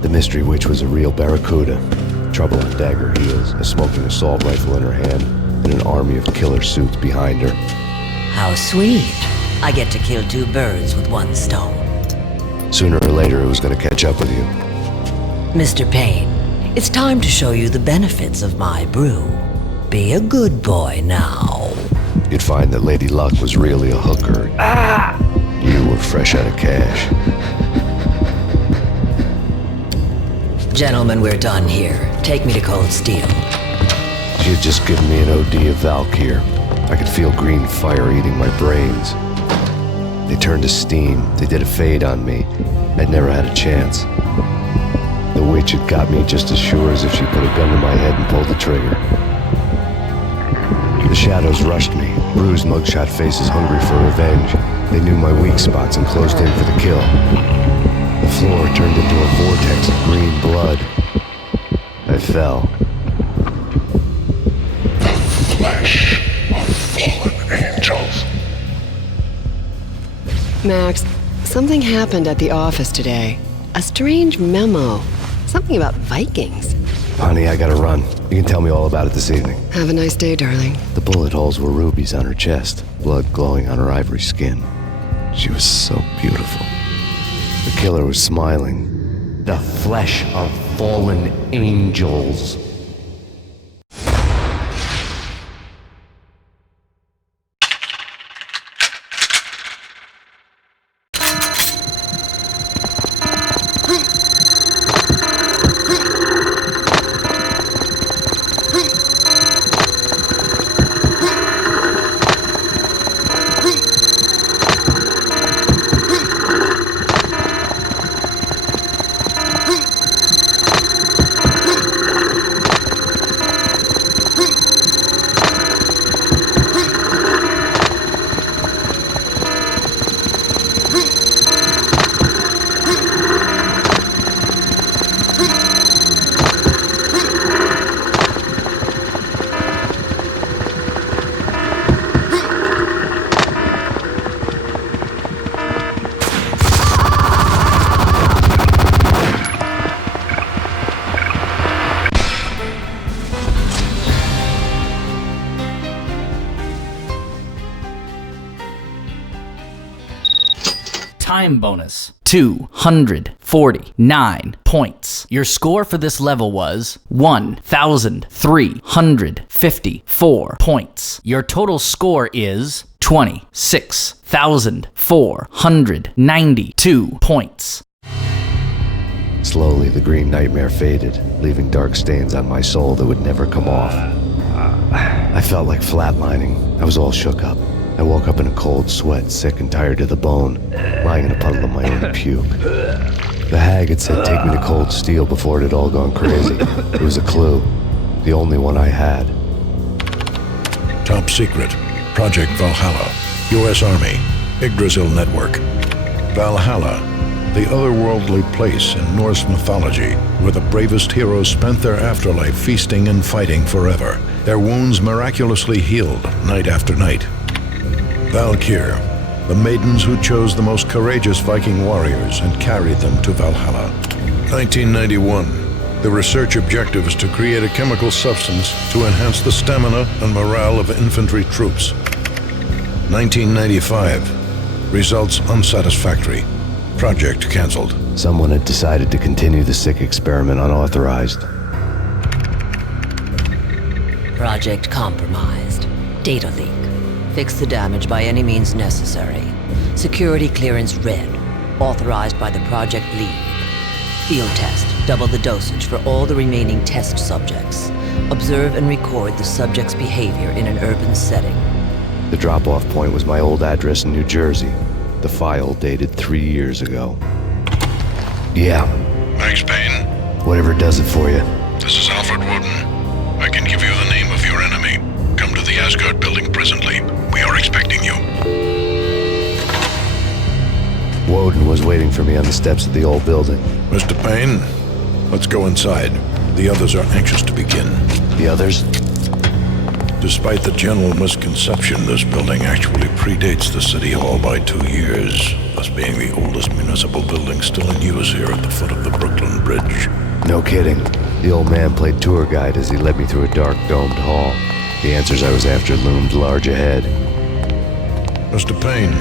The mystery witch was a real barracuda. Trouble on dagger heels, a smoking assault rifle in her hand, and an army of killer suits behind her. How sweet. I get to kill 2 birds with 1 stone. Sooner or later, it was going to catch up with you. Mr. Payne, it's time to show you the benefits of my brew. Be a good boy now. You'd find that Lady Luck was really a hooker. You were fresh out of cash. Gentlemen, we're done here. Take me to Cold Steel. She had just given me an OD of Valkyr. I could feel green fire eating my brains. They turned to steam. They did a fade on me. I'd never had a chance. The witch had got me just as sure as if she put a gun to my head and pulled the trigger. The shadows rushed me, bruised mugshot faces hungry for revenge. They knew my weak spots and closed in for the kill. The floor turned into a vortex of green blood. I fell. Flesh of fallen angels. Max, something happened at the office today. A strange memo. Something about Vikings. Honey, I gotta run. You can tell me all about it this evening. Have a nice day, darling. The bullet holes were rubies on her chest, blood glowing on her ivory skin. She was so beautiful. The killer was smiling. The flesh of fallen angels. Time bonus. 249 points. Your score for this level was 1,354 points. Your total score is 26,492 points. Slowly, the green nightmare faded, leaving dark stains on my soul that would never come off. I felt like flatlining. I was all shook up. I woke up in a cold sweat, sick and tired to the bone, lying in a puddle of my own puke. The hag had said take me to Cold Steel before it had all gone crazy. It was a clue, the only one I had. Top secret. Project Valhalla, U.S. Army, Yggdrasil Network. Valhalla, the otherworldly place in Norse mythology where the bravest heroes spent their afterlife feasting and fighting forever, their wounds miraculously healed night after night. Valkyr, the maidens who chose the most courageous Viking warriors and carried them to Valhalla. 1991. The research objective is to create a chemical substance to enhance the stamina and morale of infantry troops. 1995. Results unsatisfactory. Project canceled. Someone had decided to continue the sick experiment unauthorized. Project compromised. Data leak. Fix the damage by any means necessary. Security clearance red. Authorized by the project lead. Field test. Double the dosage for all the remaining test subjects. Observe and record the subject's behavior in an urban setting. The drop-off point was my old address in New Jersey. The file dated 3 years ago. Yeah. Max Payne. Whatever does it for you. This is Alfred Woden. I can give you the name of your enemy. Come to the Asgard building presently. We are expecting you. Woden was waiting for me on the steps of the old building. Mr. Payne, let's go inside. The others are anxious to begin. The others? Despite the general misconception, this building actually predates the City Hall by 2 years, thus being the oldest municipal building still in use here at the foot of the Brooklyn Bridge. No kidding. The old man played tour guide as he led me through a dark domed hall. The answers I was after loomed large ahead. Mr. Payne,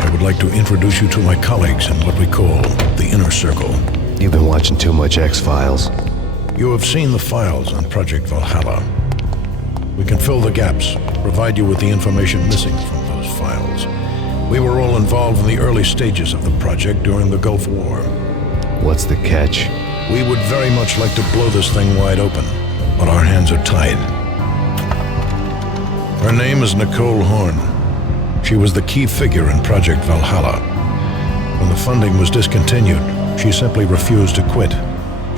I would like to introduce you to my colleagues in what we call the Inner Circle. You've been watching too much X-Files. You have seen the files on Project Valhalla. We can fill the gaps, provide you with the information missing from those files. We were all involved in the early stages of the project during the Gulf War. What's the catch? We would very much like to blow this thing wide open, but our hands are tied. Her name is Nicole Horn. She was the key figure in Project Valhalla. When the funding was discontinued, she simply refused to quit.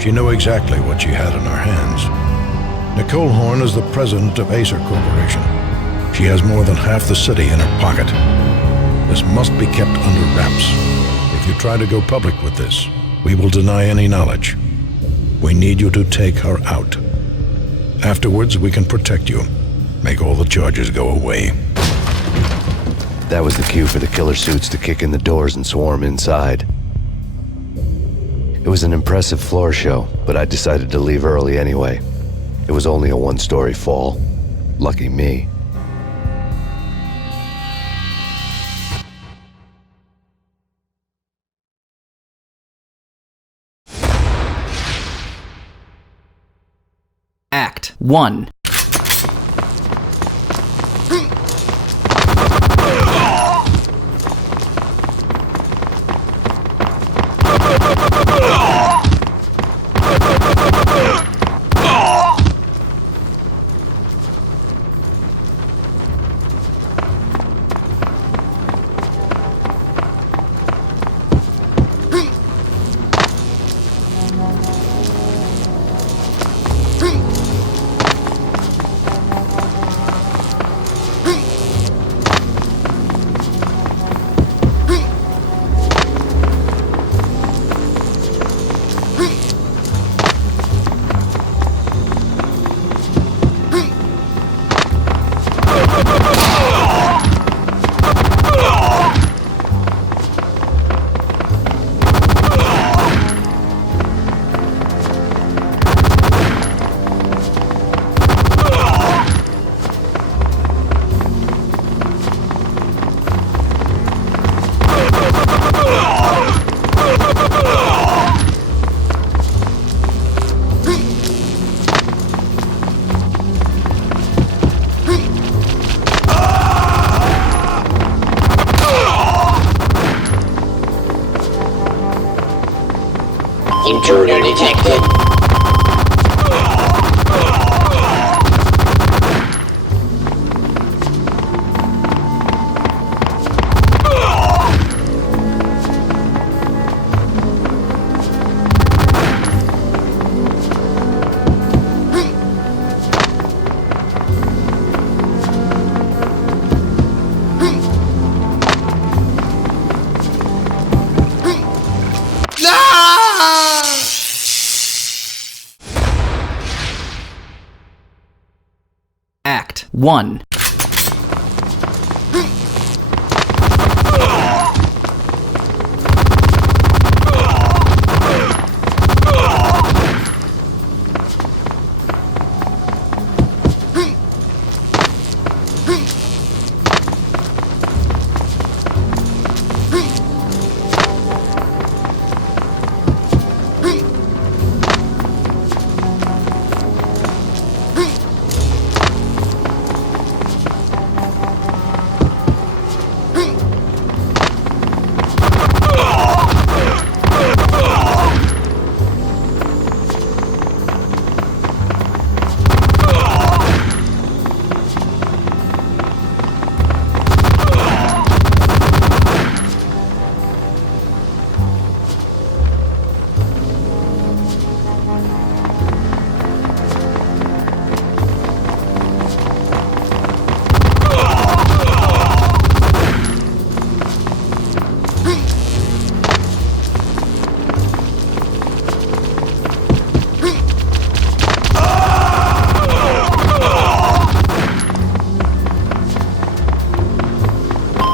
She knew exactly what she had in her hands. Nicole Horn is the president of Acer Corporation. She has more than half the city in her pocket. This must be kept under wraps. If you try to go public with this, we will deny any knowledge. We need you to take her out. Afterwards, we can protect you. Make all the charges go away. That was the cue for the killer suits to kick in the doors and swarm inside. It was an impressive floor show, but I decided to leave early anyway. It was only a one-story fall. Lucky me. Act 1. Intruder detected. 1.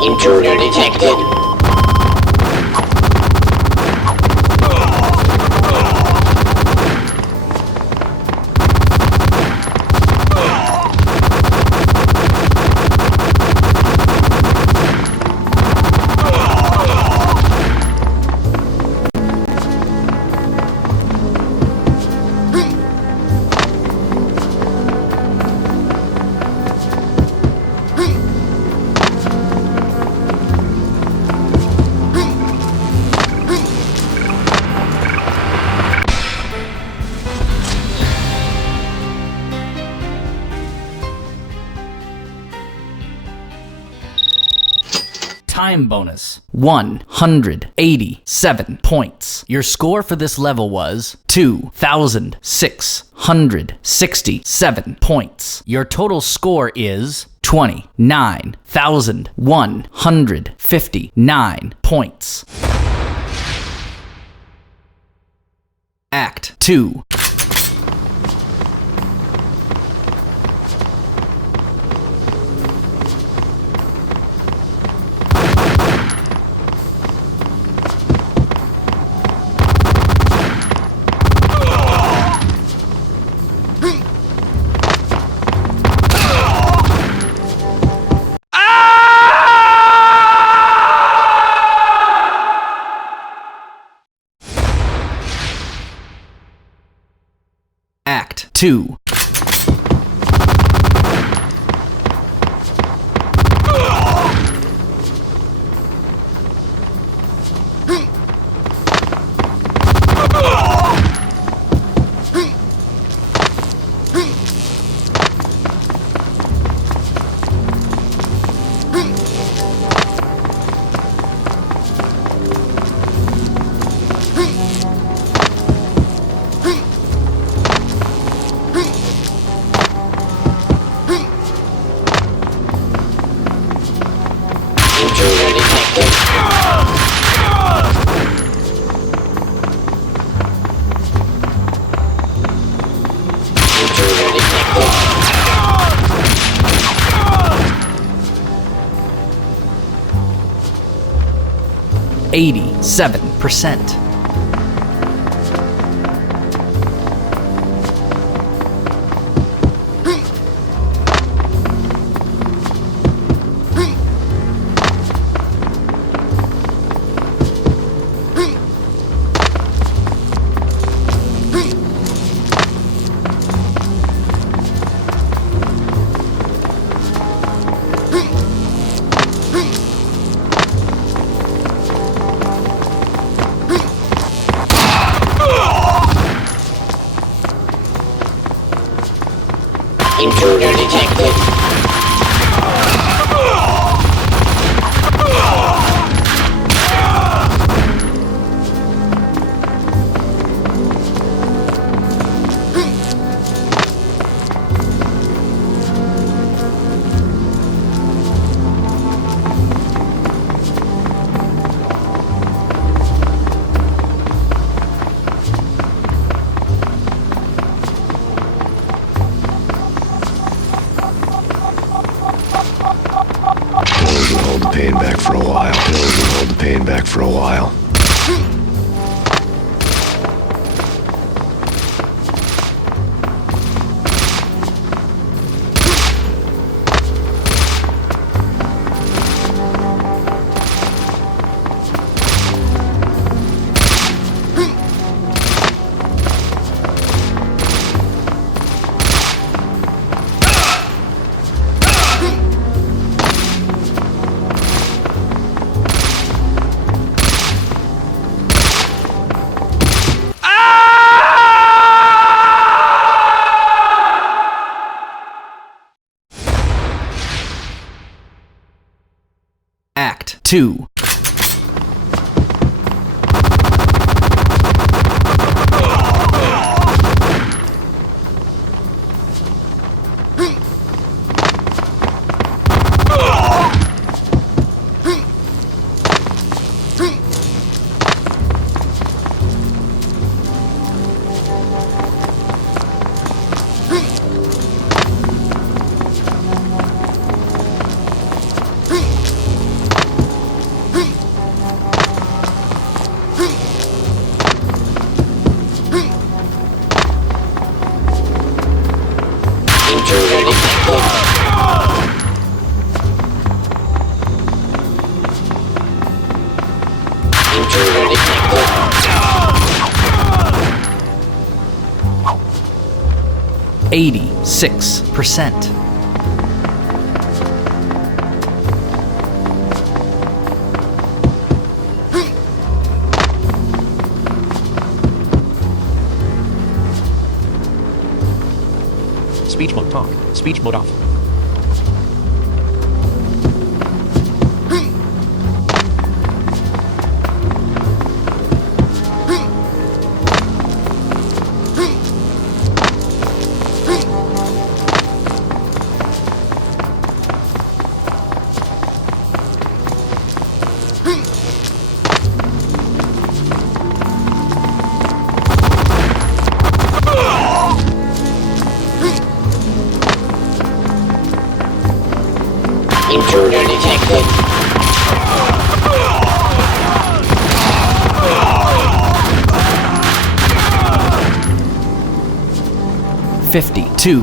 Intruder detected. Time bonus 187 points. Your score for this level was 2,667 points. Your total score is 29,159 points. Act 2. Act 2. %. Intruder detected. 1 pain back for a while. Act 2. %86. Speech mode talk. Speech mode off. Intruder detected. %52.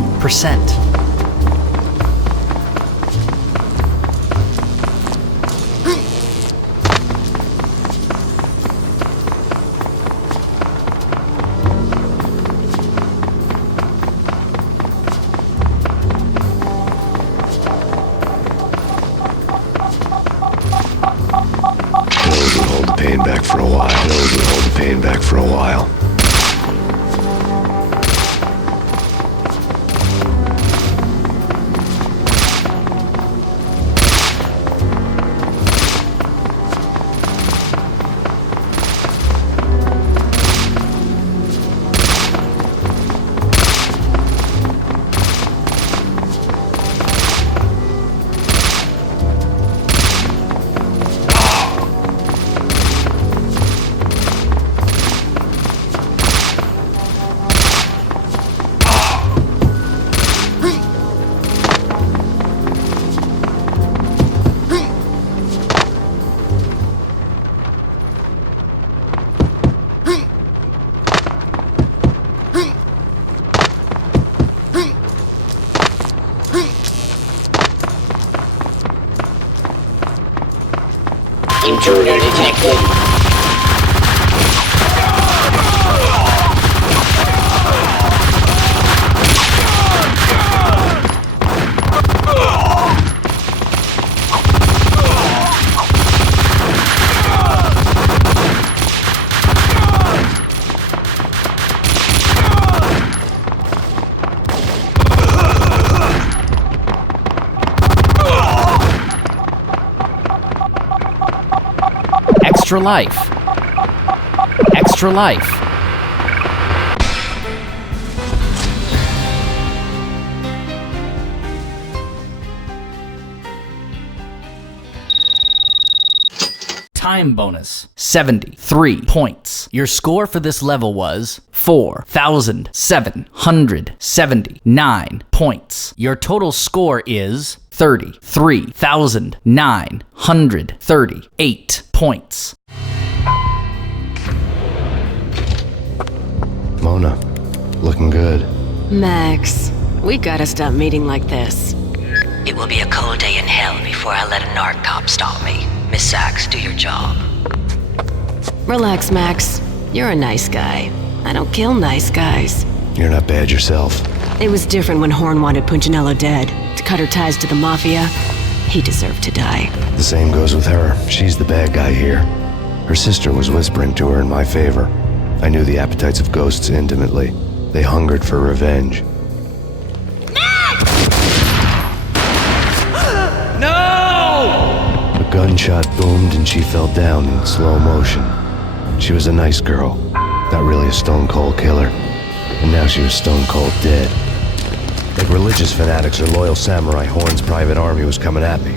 Pills will hold the pain back for a while. Pills will hold the pain back for a while. Intruder detected. Extra life. Extra life. Time bonus. 73 points. Your score for this level was 4,779 points. Your total score is 33,938 points. Mona, looking good. Max, we gotta stop meeting like this. It will be a cold day in hell before I let a narc cop stop me. Miss Sachs, do your job. Relax, Max. You're a nice guy. I don't kill nice guys. You're not bad yourself. It was different when Horn wanted Punchinello dead. To cut her ties to the Mafia, he deserved to die. The same goes with her. She's the bad guy here. Her sister was whispering to her in my favor. I knew the appetites of ghosts intimately. They hungered for revenge. No! A gunshot boomed and she fell down in slow motion. She was a nice girl, not really a stone-cold killer. And now she was stone-cold dead. Like religious fanatics or loyal samurai, Horn's private army was coming at me.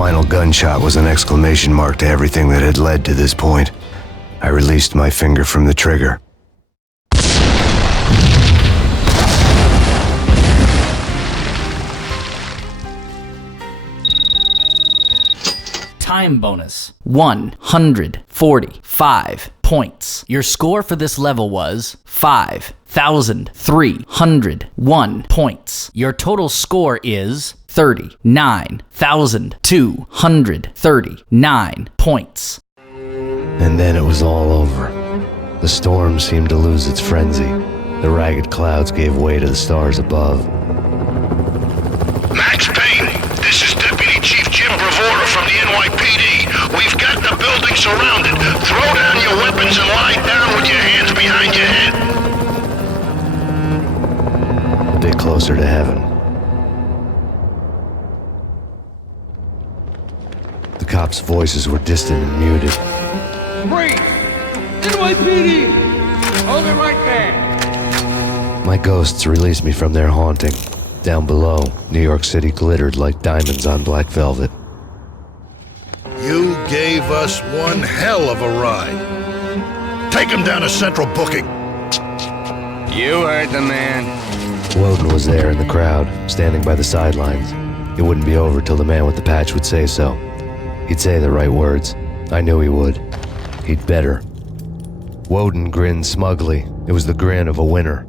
final gunshot was an exclamation mark to everything that had led to this point. I released my finger from the trigger. Time bonus 145 points. Your score for this level was 5,301 points. Your total score is 39,239 points. And then it was all over. The storm seemed to lose its frenzy. The ragged clouds gave way to the stars above. Max Payne, this is Deputy Chief Jim Bravura from the NYPD. We've got the building surrounded. Throw down your weapons and lie down with your hands behind your head. A bit closer to heaven. The cops' voices were distant and muted. Freeze! NYPD! Hold it right there! My ghosts released me from their haunting. Down below, New York City glittered like diamonds on black velvet. You gave us one hell of a ride. Take him down to Central Booking. You heard the man. Woden was there in the crowd, standing by the sidelines. It wouldn't be over till the man with the patch would say so. He'd say the right words. I knew he would. He'd better. Woden grinned smugly. It was the grin of a winner.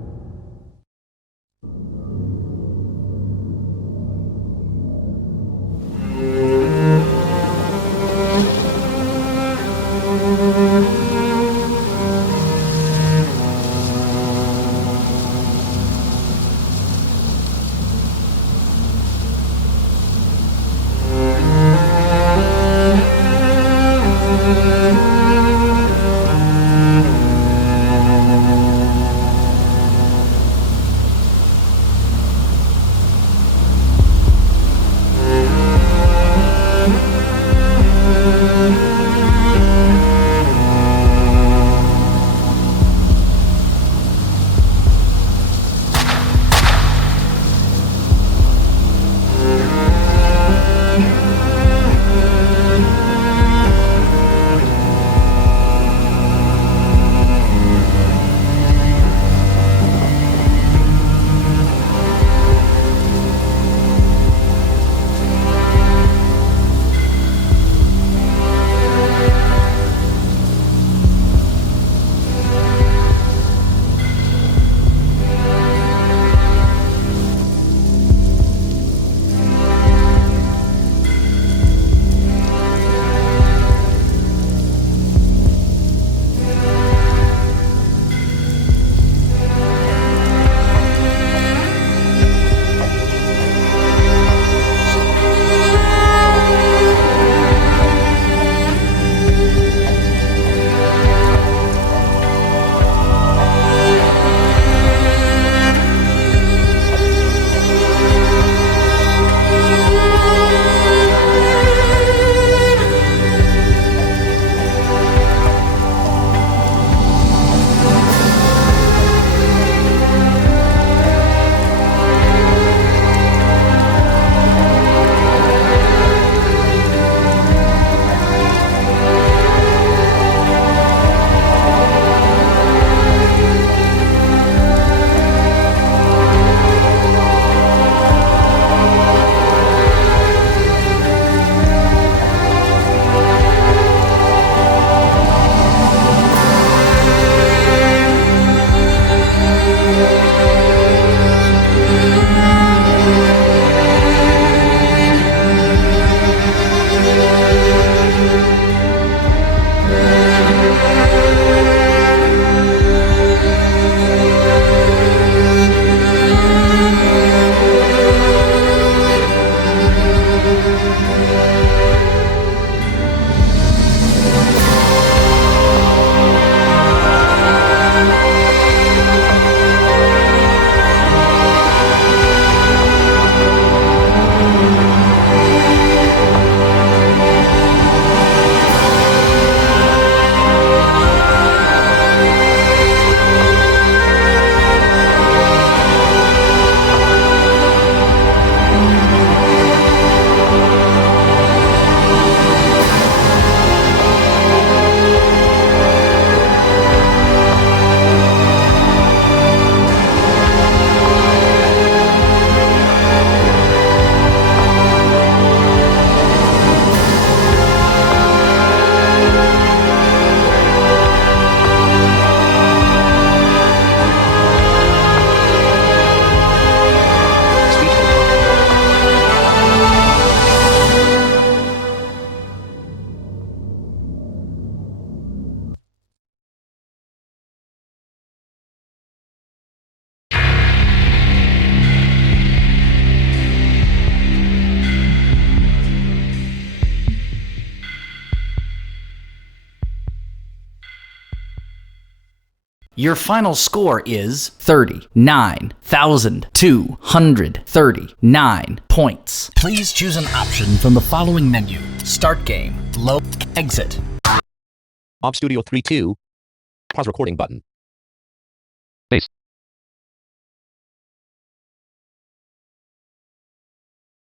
Your final score is 39,239 points. Please choose an option from the following menu. Start game, load, exit. Ob Studio 3-2. Pause recording button. Base.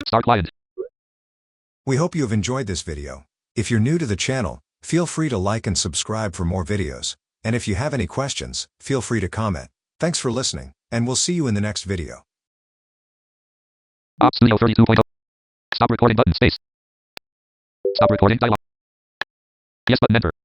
Start client. We hope you have enjoyed this video. If you're new to the channel, feel free to like and subscribe for more videos. And if you have any questions, feel free to comment. Thanks for listening, and we'll see you in the next video. Op Studio 32.0. Stop recording button space. Stop recording dialog. Yes button enter.